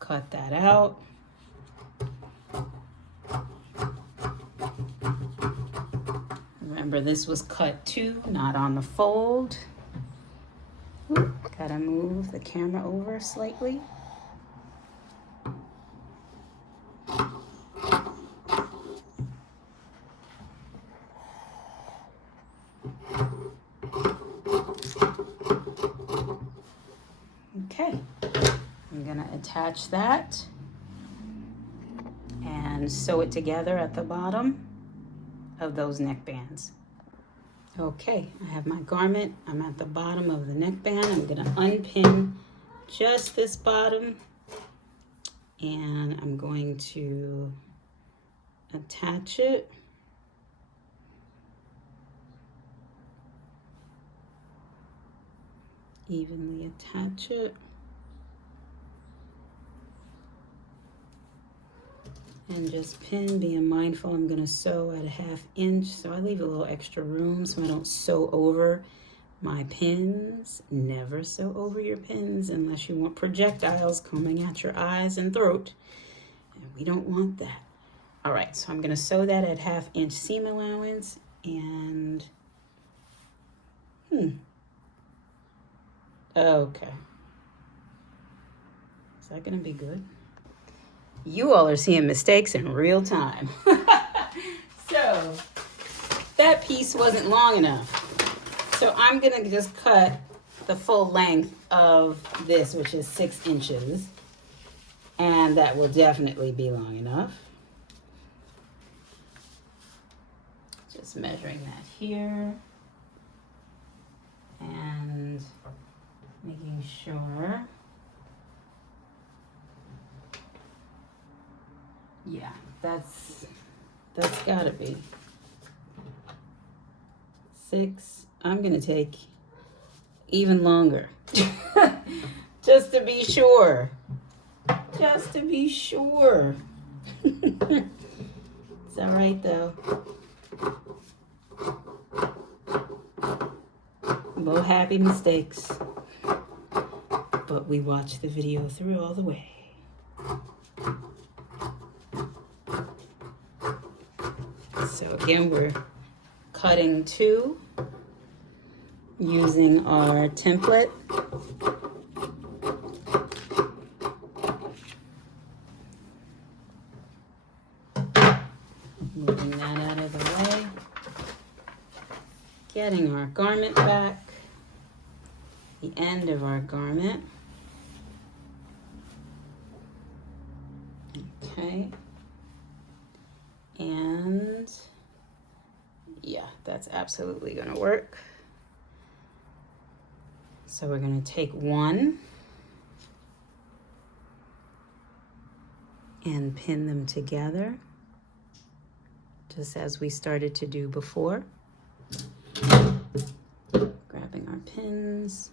Cut that out. Remember, this was cut too, not on the fold. Ooh, gotta move the camera over slightly. Okay, I'm gonna attach that and sew it together at the bottom of those neckbands. Okay, I have my garment. I'm at the bottom of the neckband. I'm gonna unpin just this bottom, and I'm going to attach it. Evenly attach it. And just pin, being mindful I'm gonna sew at a 1/2 inch, so I leave a little extra room so I don't sew over my pins. Never sew over your pins unless you want projectiles coming at your eyes and throat, and we don't want that. All right, so I'm gonna sew that at 1/2 inch seam allowance, and okay, is that gonna be good? You all are seeing mistakes in real time. So that piece wasn't long enough. So I'm gonna just cut the full length of this, which is 6 inches. And that will definitely be long enough. Just measuring that here. And making sure. Yeah, that's gotta be 6. I'm gonna take even longer. Just to be sure. Just to be sure. It's all right though. Low happy mistakes. But we watch the video through all the way. So again, we're cutting 2 using our template. Moving that out of the way. Getting our garment back. The end of our garment. Okay. And yeah, that's absolutely gonna work. So we're gonna take one and pin them together, just as we started to do before. Grabbing our pins.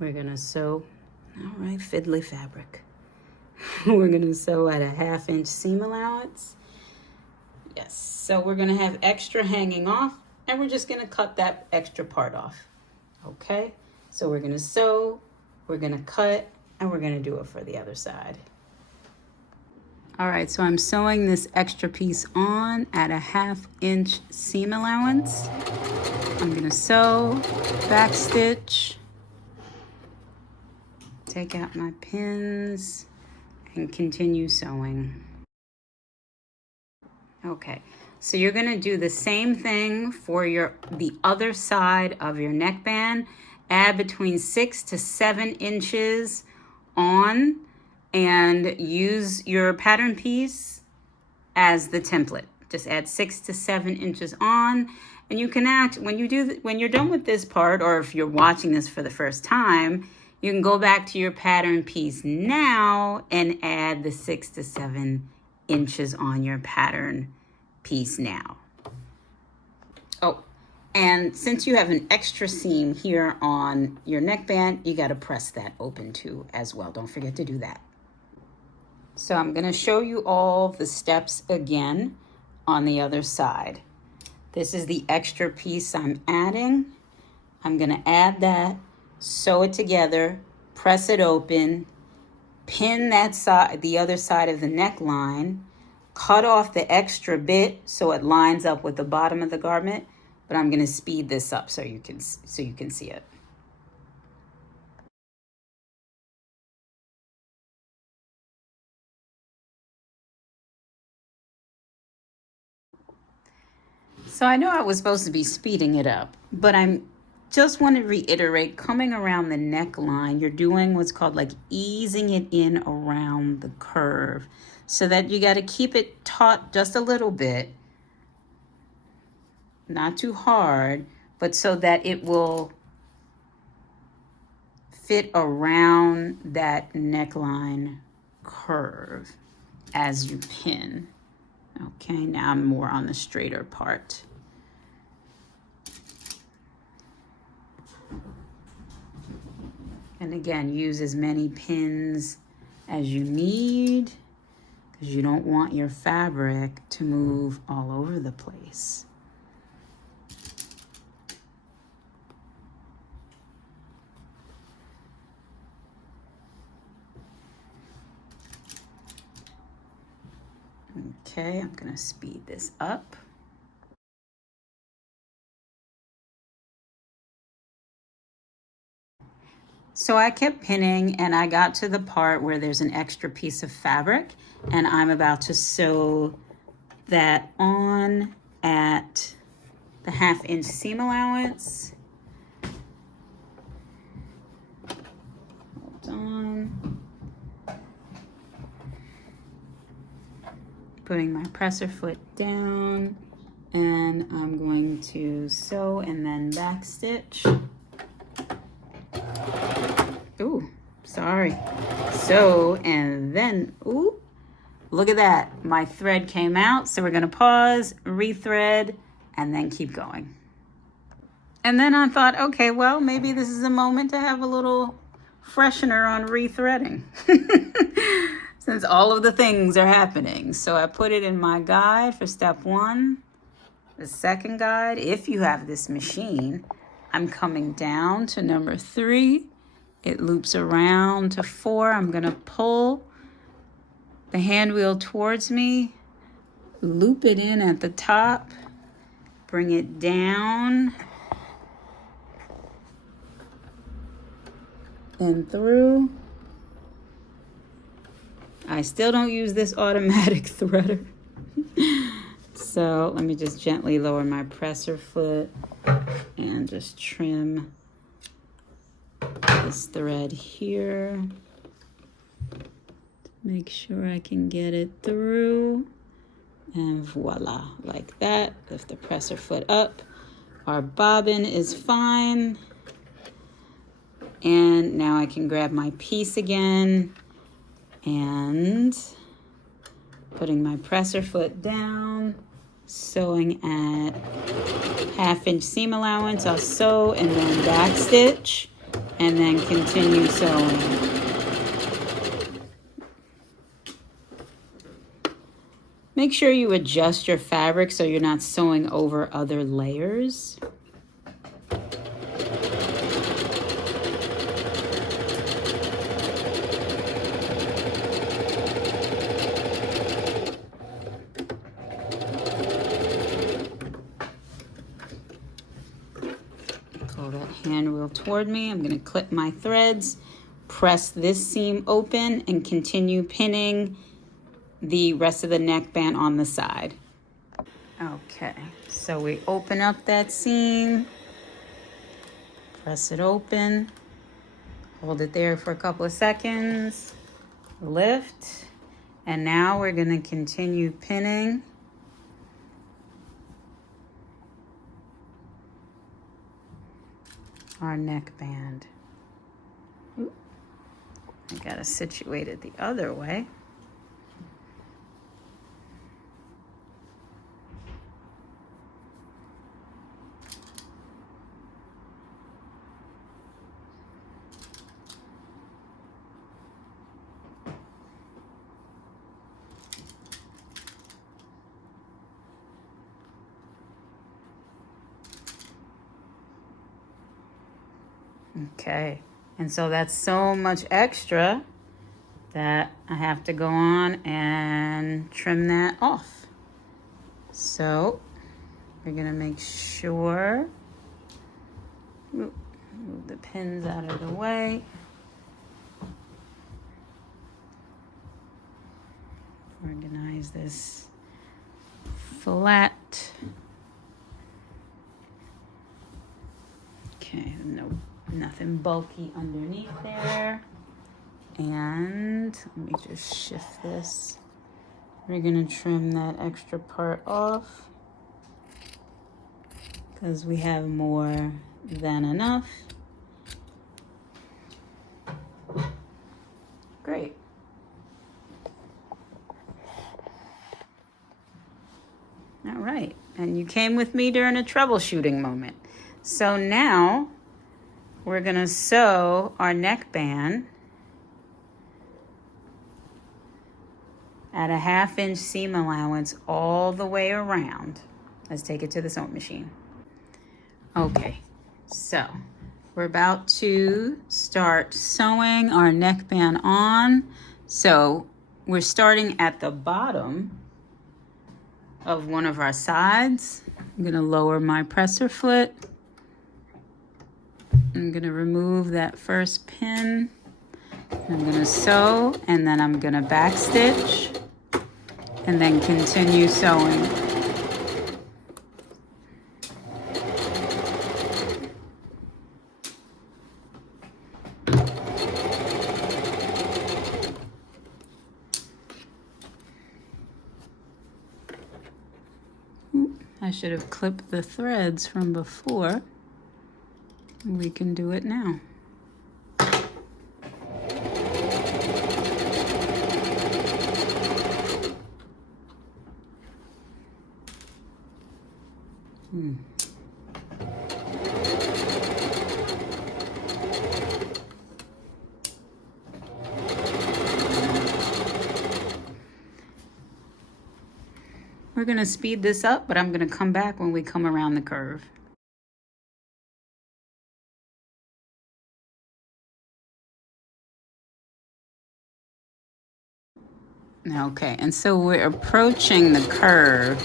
We're gonna sew, all right, fiddly fabric. We're gonna sew at a 1/2 inch seam allowance. Yes, so we're gonna have extra hanging off, and we're just gonna cut that extra part off. Okay, so we're gonna sew, we're gonna cut, and we're gonna do it for the other side. All right, so I'm sewing this extra piece on at a 1/2 inch seam allowance. I'm gonna sew, back stitch, take out my pins, and continue sewing. Okay, so you're gonna do the same thing for the other side of your neckband. Add between 6 to 7 inches on and use your pattern piece as the template. Just add 6 to 7 inches on, and you can when you're done with this part, or if you're watching this for the first time, you can go back to your pattern piece now and add the 6 to 7 inches on your pattern piece now. Oh, and since you have an extra seam here on your neckband, you got to press that open too as well. Don't forget to do that. So I'm going to show you all the steps again on the other side. This is the extra piece I'm adding. I'm going to add that, sew it together, press it open, pin that side, the other side of the neckline, cut off the extra bit so it lines up with the bottom of the garment, but I'm going to speed this up so you can see it. So I know I was supposed to be speeding it up, but I'm just want to reiterate, coming around the neckline, you're doing what's called like easing it in around the curve, so that you got to keep it taut just a little bit, not too hard, but so that it will fit around that neckline curve as you pin. Okay, now I'm more on the straighter part. And again, use as many pins as you need, because you don't want your fabric to move all over the place. Okay, I'm gonna speed this up. So I kept pinning and I got to the part where there's an extra piece of fabric, and I'm about to sew that on at the 1/2 inch seam allowance. Hold on. Putting my presser foot down, and I'm going to sew and then back stitch. Ooh, sorry. Sew and then, ooh, look at that. My thread came out, so we're gonna pause, rethread, and then keep going. And then I thought, okay, well, maybe this is a moment to have a little freshener on rethreading. Since all of the things are happening. So I put it in my guide for step 1. The second guide, if you have this machine, I'm coming down to number 3. It loops around to 4. I'm gonna pull the hand wheel towards me, loop it in at the top, bring it down, and through. I still don't use this automatic threader. So let me just gently lower my presser foot and just trim this thread here. Make sure I can get it through. And voila, like that. Lift the presser foot up. Our bobbin is fine. And now I can grab my piece again and putting my presser foot down, sewing at 1/2 inch seam allowance. I'll sew and then back stitch and then continue sewing. Make sure you adjust your fabric so you're not sewing over other layers. Pull that hand wheel toward me. I'm going to clip my threads, press this seam open, and continue pinning the rest of the neckband on the side. Okay, so we open up that seam, press it open, hold it there for a couple of seconds, lift, and now we're going to continue pinning our neckband. I got to situate it the other way. Okay, and so that's so much extra that I have to go on and trim that off. So we're gonna make sure, move the pins out of the way. Organize this flat. Okay, nothing bulky underneath there. And let me just shift this. We're gonna trim that extra part off because we have more than enough. Great. All right, and you came with me during a troubleshooting moment. So now we're gonna sew our neckband at a 1/2 inch seam allowance all the way around. Let's take it to the sewing machine. Okay, so we're about to start sewing our neckband on. So we're starting at the bottom of one of our sides. I'm gonna lower my presser foot. I'm gonna remove that first pin. I'm gonna sew and then I'm gonna back stitch and then continue sewing. I should have clipped the threads from before. We can do it now. We're gonna speed this up, but I'm gonna come back when we come around the curve. Okay, and so we're approaching the curve,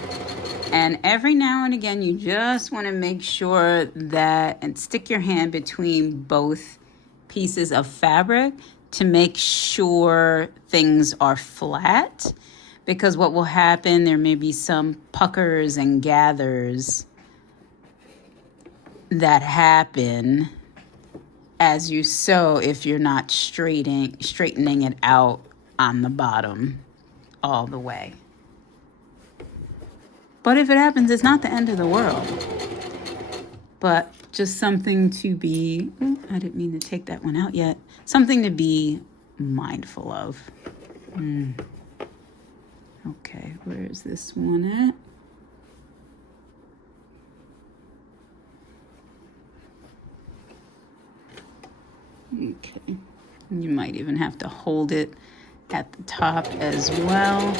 and every now and again you just want to make sure that, and stick your hand between both pieces of fabric to make sure things are flat, because what will happen, there may be some puckers and gathers that happen as you sew if you're not straightening it out on the bottom all the way. But if it happens, it's not the end of the world. But just something to be, I didn't mean to take that one out yet. Something to be mindful of. Okay, where is this one at? Okay, you might even have to hold it at the top as well.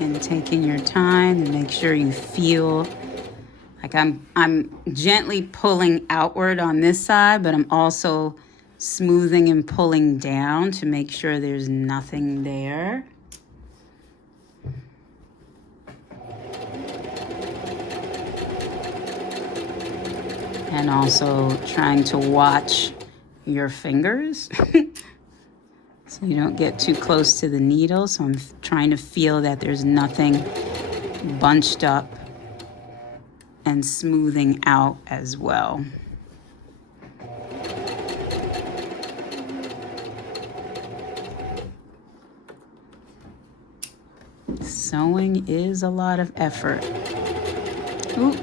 And taking your time to make sure you feel like I'm gently pulling outward on this side, but I'm also smoothing and pulling down to make sure there's nothing there. And also trying to watch your fingers so you don't get too close to the needle. So I'm trying to feel that there's nothing bunched up, and smoothing out as well. Sewing is a lot of effort. Ooh.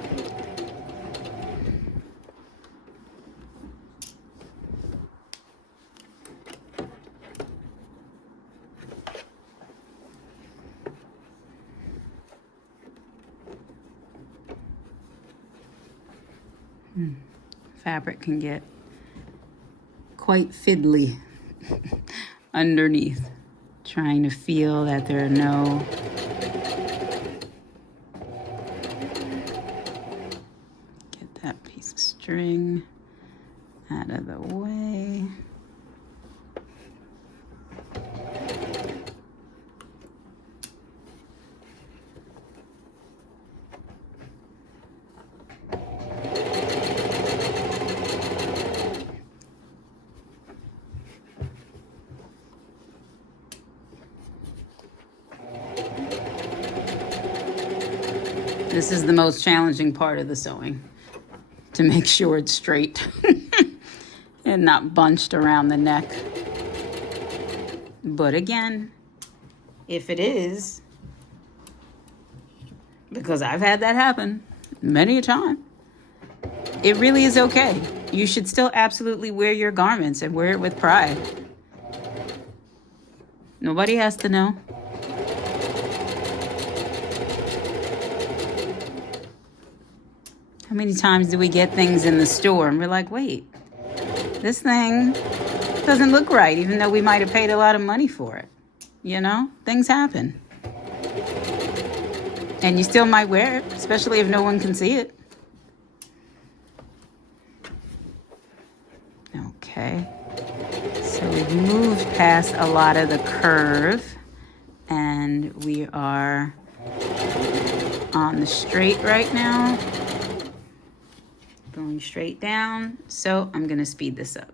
Fabric can get quite fiddly underneath. Trying to feel that there are no get that piece of string out of the way. This is the most challenging part of the sewing, to make sure it's straight and not bunched around the neck. But again, if it is, because I've had that happen many a time, it really is okay. You should still absolutely wear your garments and wear it with pride. Nobody has to know. How many times do we get things in the store and we're like, wait, this thing doesn't look right, even though we might have paid a lot of money for it. You know, things happen. And you still might wear it, especially if no one can see it. Okay. So we've moved past a lot of the curve, and we are on the straight right now. Going straight down, so I'm going to speed this up.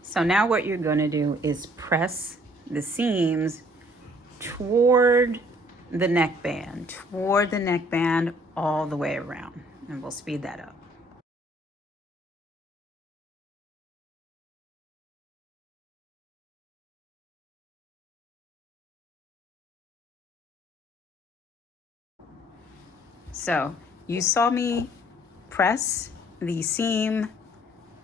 So now what you're going to do is press the seams toward the neckband all the way around, and we'll speed that up. So you saw me press the seam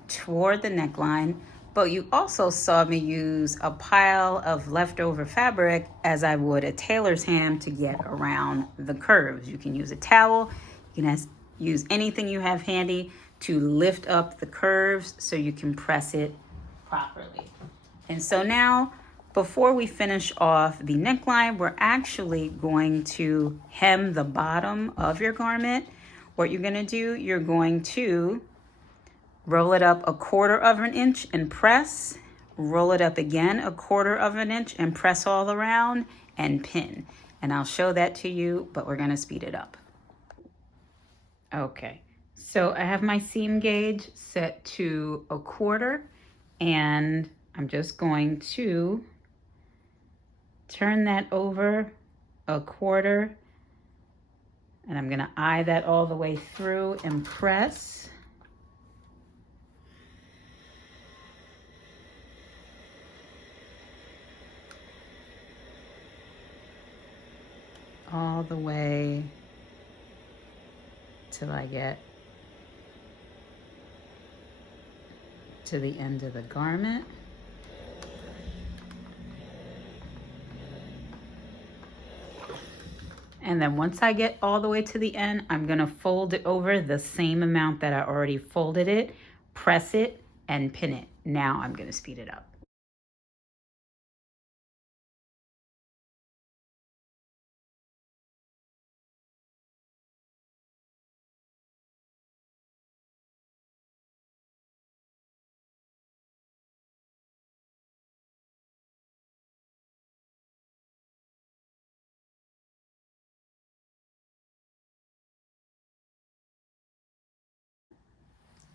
toward the neckline, But you also saw me use a pile of leftover fabric as I would a tailor's ham to get around the curves. You can use a towel, you can use anything you have handy to lift up the curves so you can press it properly. And so now, before we finish off the neckline, we're actually going to hem the bottom of your garment. What you're gonna do, you're going to roll it up 1/4 of an inch and press, roll it up again 1/4 of an inch and press all around and pin. And I'll show that to you, but we're gonna speed it up. Okay, so I have my seam gauge set to 1/4 and I'm just going to turn that over 1/4 and I'm gonna eye that all the way through and press. All the way till I get to the end of the garment. And then once I get all the way to the end, I'm gonna fold it over the same amount that I already folded it, press it, and pin it. Now I'm gonna speed it up.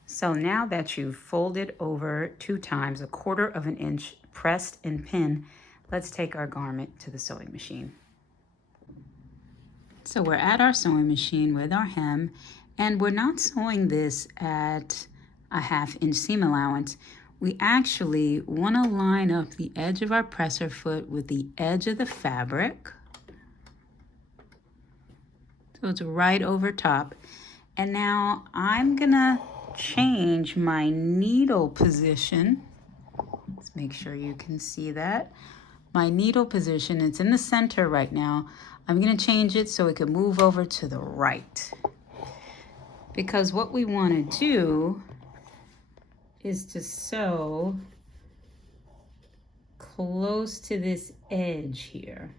So now that you've folded over 2 times, 1/4 of an inch, pressed and pinned, let's take our garment to the sewing machine. So we're at our sewing machine with our hem, and we're not sewing this at a 1/2 inch seam allowance. We actually want to line up the edge of our presser foot with the edge of the fabric. So it's right over top. And now I'm gonna change my needle position. Let's make sure you can see that. My needle position, it's in the center right now. I'm gonna change it so it can move over to the right. Because what we wanna do is to sew close to this edge here.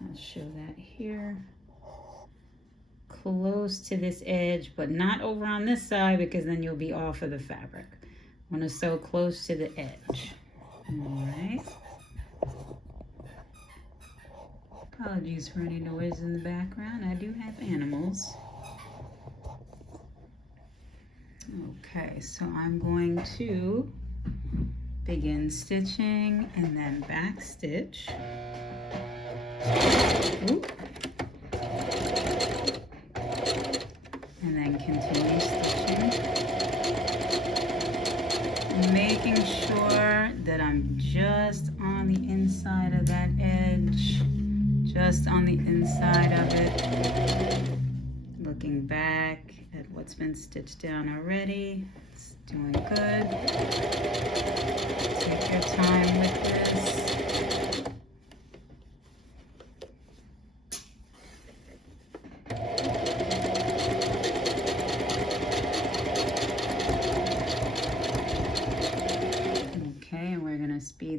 I'll show that here. Close to this edge, but not over on this side because then you'll be off of the fabric. I want to sew close to the edge. All right. Apologies for any noise in the background. I do have animals. Okay, so I'm going to begin stitching and then back stitch. Oop. And then continue stitching, making sure that I'm just on the inside of that edge, just on the inside of it, looking back at what's been stitched down already. It's doing good. Take your time with this. Speed.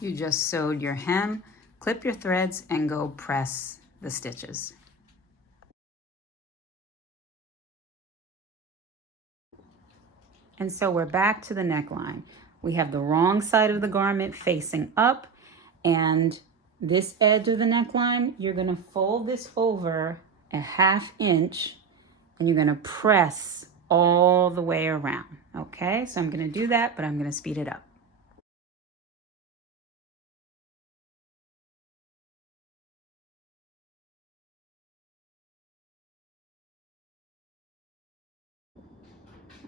You just sewed your hem, clip your threads, and go press the stitches. And so we're back to the neckline. We have the wrong side of the garment facing up, and this edge of the neckline, you're gonna fold this over a 1/2 inch, and you're gonna press all the way around, okay? So I'm gonna do that, but I'm gonna speed it up.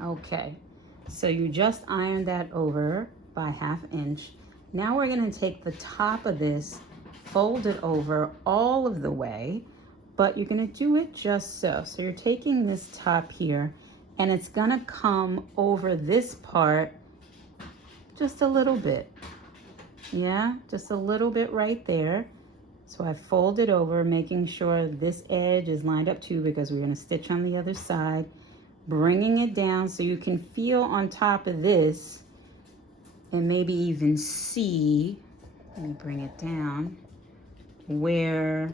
Okay, So you just ironed that over by 1/2 inch. Now we're going to take the top of this, fold it over all of the way, but you're going to do it just so. So you're taking this top here and it's going to come over this part just a little bit. Yeah, just a little bit right there. So I fold it over, making sure this edge is lined up too, because we're going to stitch on the other side. Bringing it down so you can feel on top of this and maybe even see, let me bring it down, where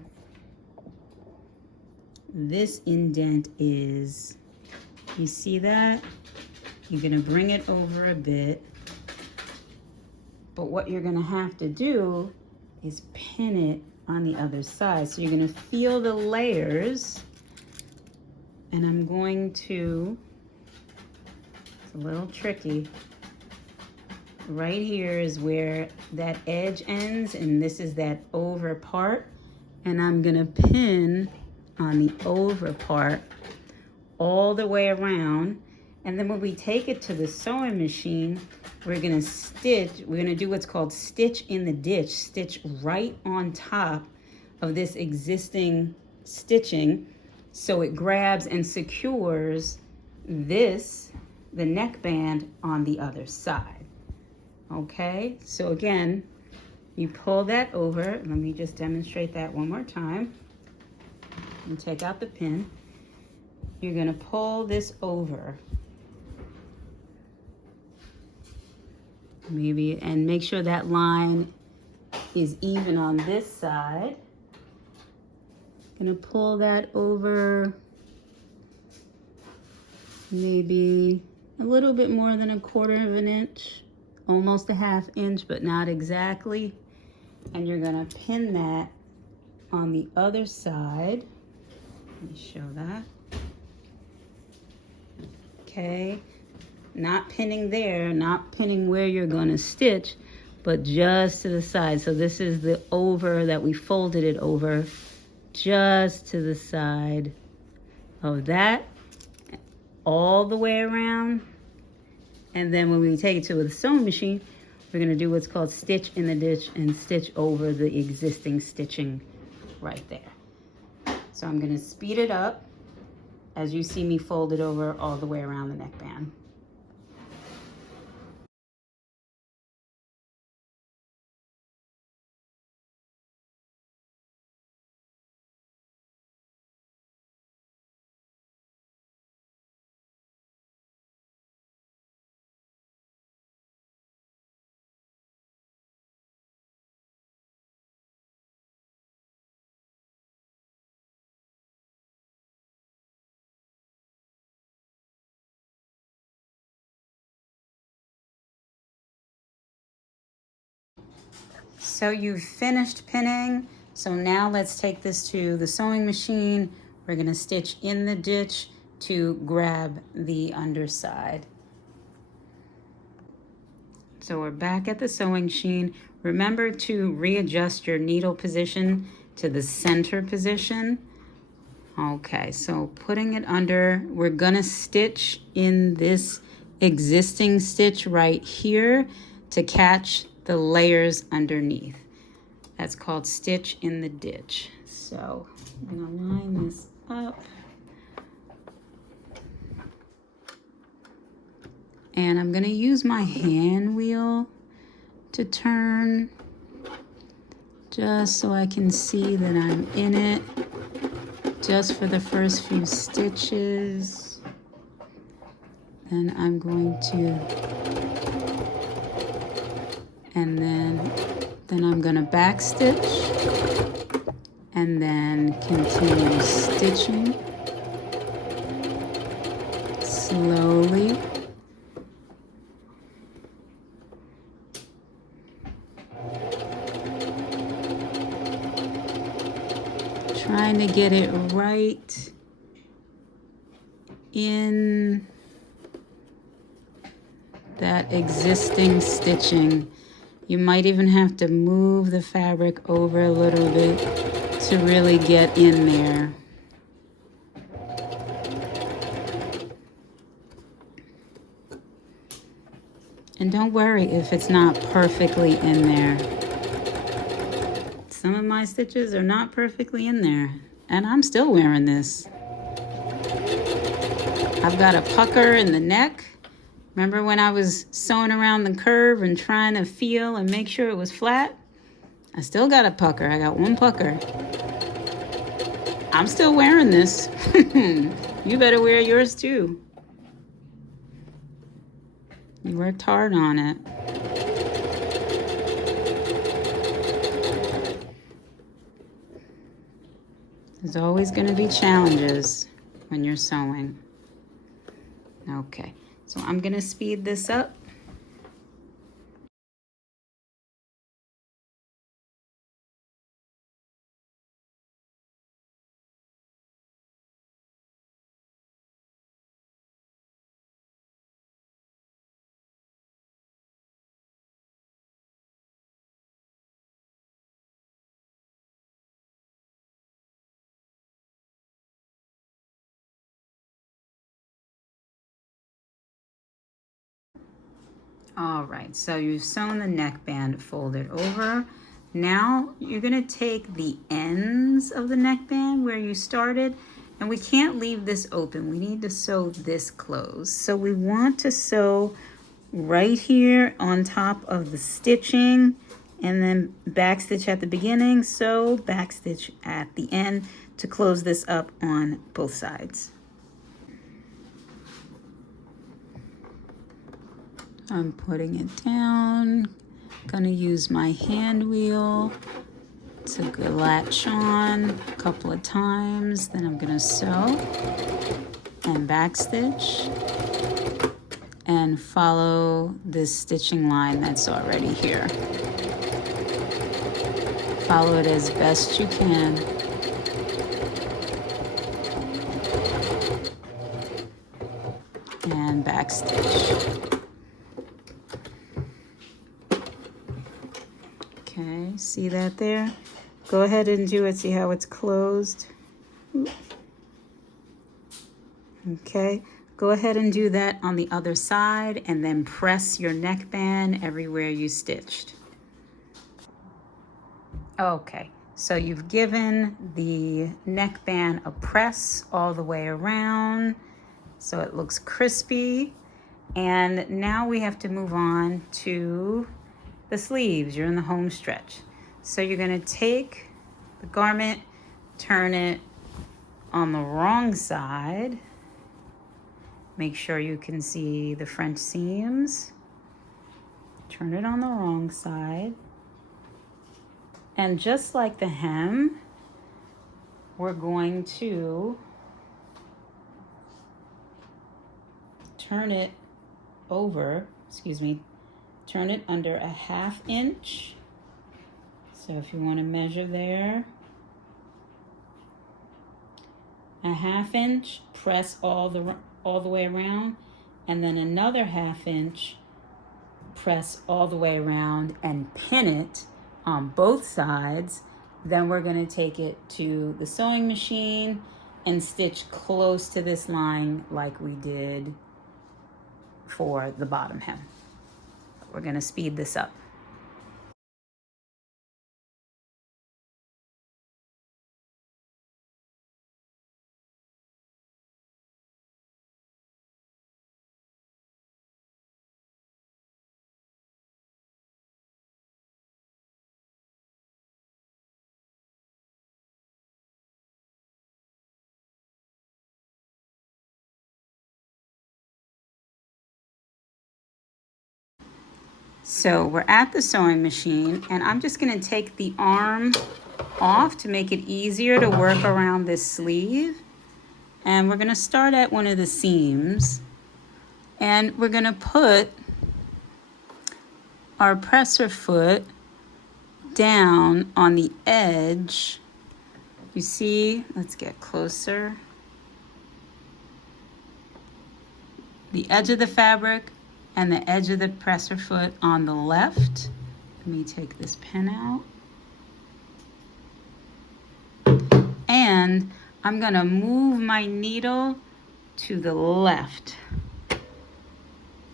this indent is. You see that? You're going to bring it over a bit. But what you're going to have to do is pin it on the other side. So you're going to feel the layers. And I'm going to, it's a little tricky. Right here is where that edge ends, and this is that over part. And I'm going to pin on the over part all the way around. And then when we take it to the sewing machine, we're going to stitch, we're going to do what's called stitch in the ditch, stitch right on top of this existing stitching, so it grabs and secures this, the neckband, on the other side. Okay, so again, you pull that over. Let me just demonstrate that one more time. And take out the pin. You're going to pull this over. Maybe, and make sure that line is even on this side. Gonna pull that over maybe a little bit more than 1/4 of an inch, almost 1/2 inch, but not exactly. And you're gonna pin that on the other side. Let me show that. Okay, not pinning there, not pinning where you're gonna stitch, but just to the side. So this is the over that we folded it over, just to the side of that, all the way around. And then when we take it to the sewing machine, we're going to do what's called stitch in the ditch and stitch over the existing stitching right there. So I'm going to speed it up as you see me fold it over all the way around the neckband. So you've finished pinning. So now let's take this to the sewing machine. We're going to stitch in the ditch to grab the underside. So we're back at the sewing machine. Remember to readjust your needle position to the center position. Okay, so putting it under, we're gonna stitch in this existing stitch right here to catch the layers underneath. That's called stitch in the ditch. So I'm gonna line this up. And I'm gonna use my hand wheel to turn just so I can see that I'm in it, just for the first few stitches. Then I'm going to, and then I'm gonna back stitch and then continue stitching slowly. Trying to get it right in that existing stitching. You might even have to move the fabric over a little bit to really get in there. And don't worry if it's not perfectly in there. Some of my stitches are not perfectly in there, and I'm still wearing this. I've got a pucker in the neck. Remember when I was sewing around the curve and trying to feel and make sure it was flat? I still got a pucker. I got one pucker. I'm still wearing this. You better wear yours too. You worked hard on it. There's always going to be challenges when you're sewing. Okay, so I'm going to speed this up. All right, so you've sewn the neckband folded over. Now you're gonna take the ends of the neckband where you started, and we can't leave this open. We need to sew this closed. So we want to sew right here on top of the stitching, and then backstitch at the beginning, sew, backstitch at the end to close this up on both sides. I'm putting it down. Gonna use my hand wheel to latch on a couple of times. Then I'm gonna sew and backstitch and follow this stitching line that's already here. Follow it as best you can. And backstitch. Okay, see that there? Go ahead and do it. See how it's closed? Okay, go ahead and do that on the other side, and then press your neckband everywhere you stitched. Okay, so you've given the neckband a press all the way around so it looks crispy. And now we have to move on to the sleeves. You're in the home stretch. So you're gonna take the garment, turn it on the wrong side. Make sure you can see the French seams. Turn it on the wrong side. And just like the hem, we're going to turn it over, turn it under a 1/2 inch. So if you want to measure there, a 1/2 inch, press all the way around, and then another 1/2 inch, press all the way around and pin it on both sides. Then we're going to take it to the sewing machine and stitch close to this line like we did for the bottom hem. We're going to speed this up. So we're at the sewing machine, and I'm just going to take the arm off to make it easier to work around this sleeve. And we're going to start at one of the seams, and we're going to put our presser foot down on the edge. You see, let's get closer. The edge of the fabric and the edge of the presser foot on the left. Let me take this pen out. And I'm gonna move my needle to the left.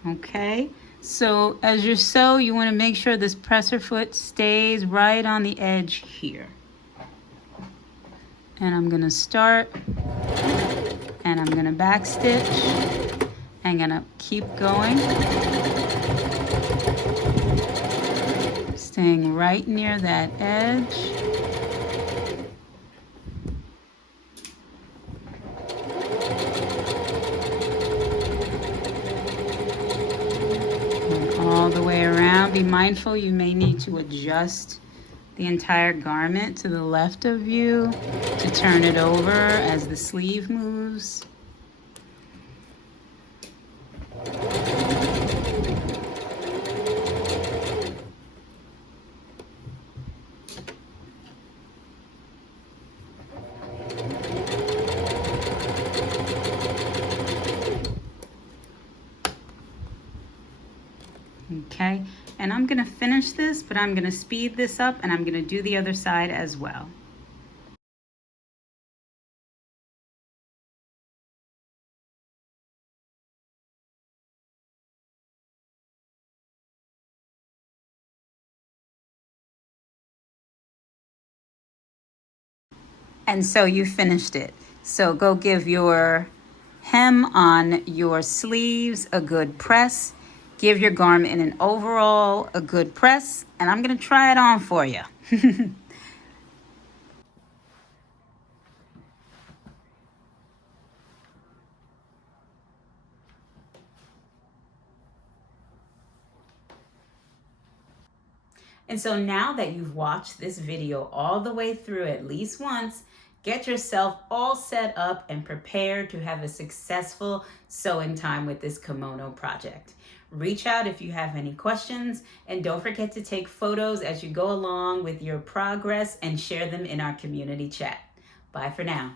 Okay, So as you sew, you want to make sure this presser foot stays right on the edge here. And I'm going to start, and I'm going to back stitch. I'm going to keep going, staying right near that edge. All the way around. Be mindful, you may need to adjust the entire garment to the left of you to turn it over as the sleeve moves. Okay, and I'm gonna finish this, but I'm gonna speed this up and I'm gonna do the other side as well. And so you finished it. So go give your hem on your sleeves a good press. Give your garment an overall a good press, and I'm gonna try it on for you. And so now that you've watched this video all the way through at least once, get yourself all set up and prepared to have a successful sewing time with this kimono project. Reach out if you have any questions, and don't forget to take photos as you go along with your progress and share them in our community chat. Bye for now.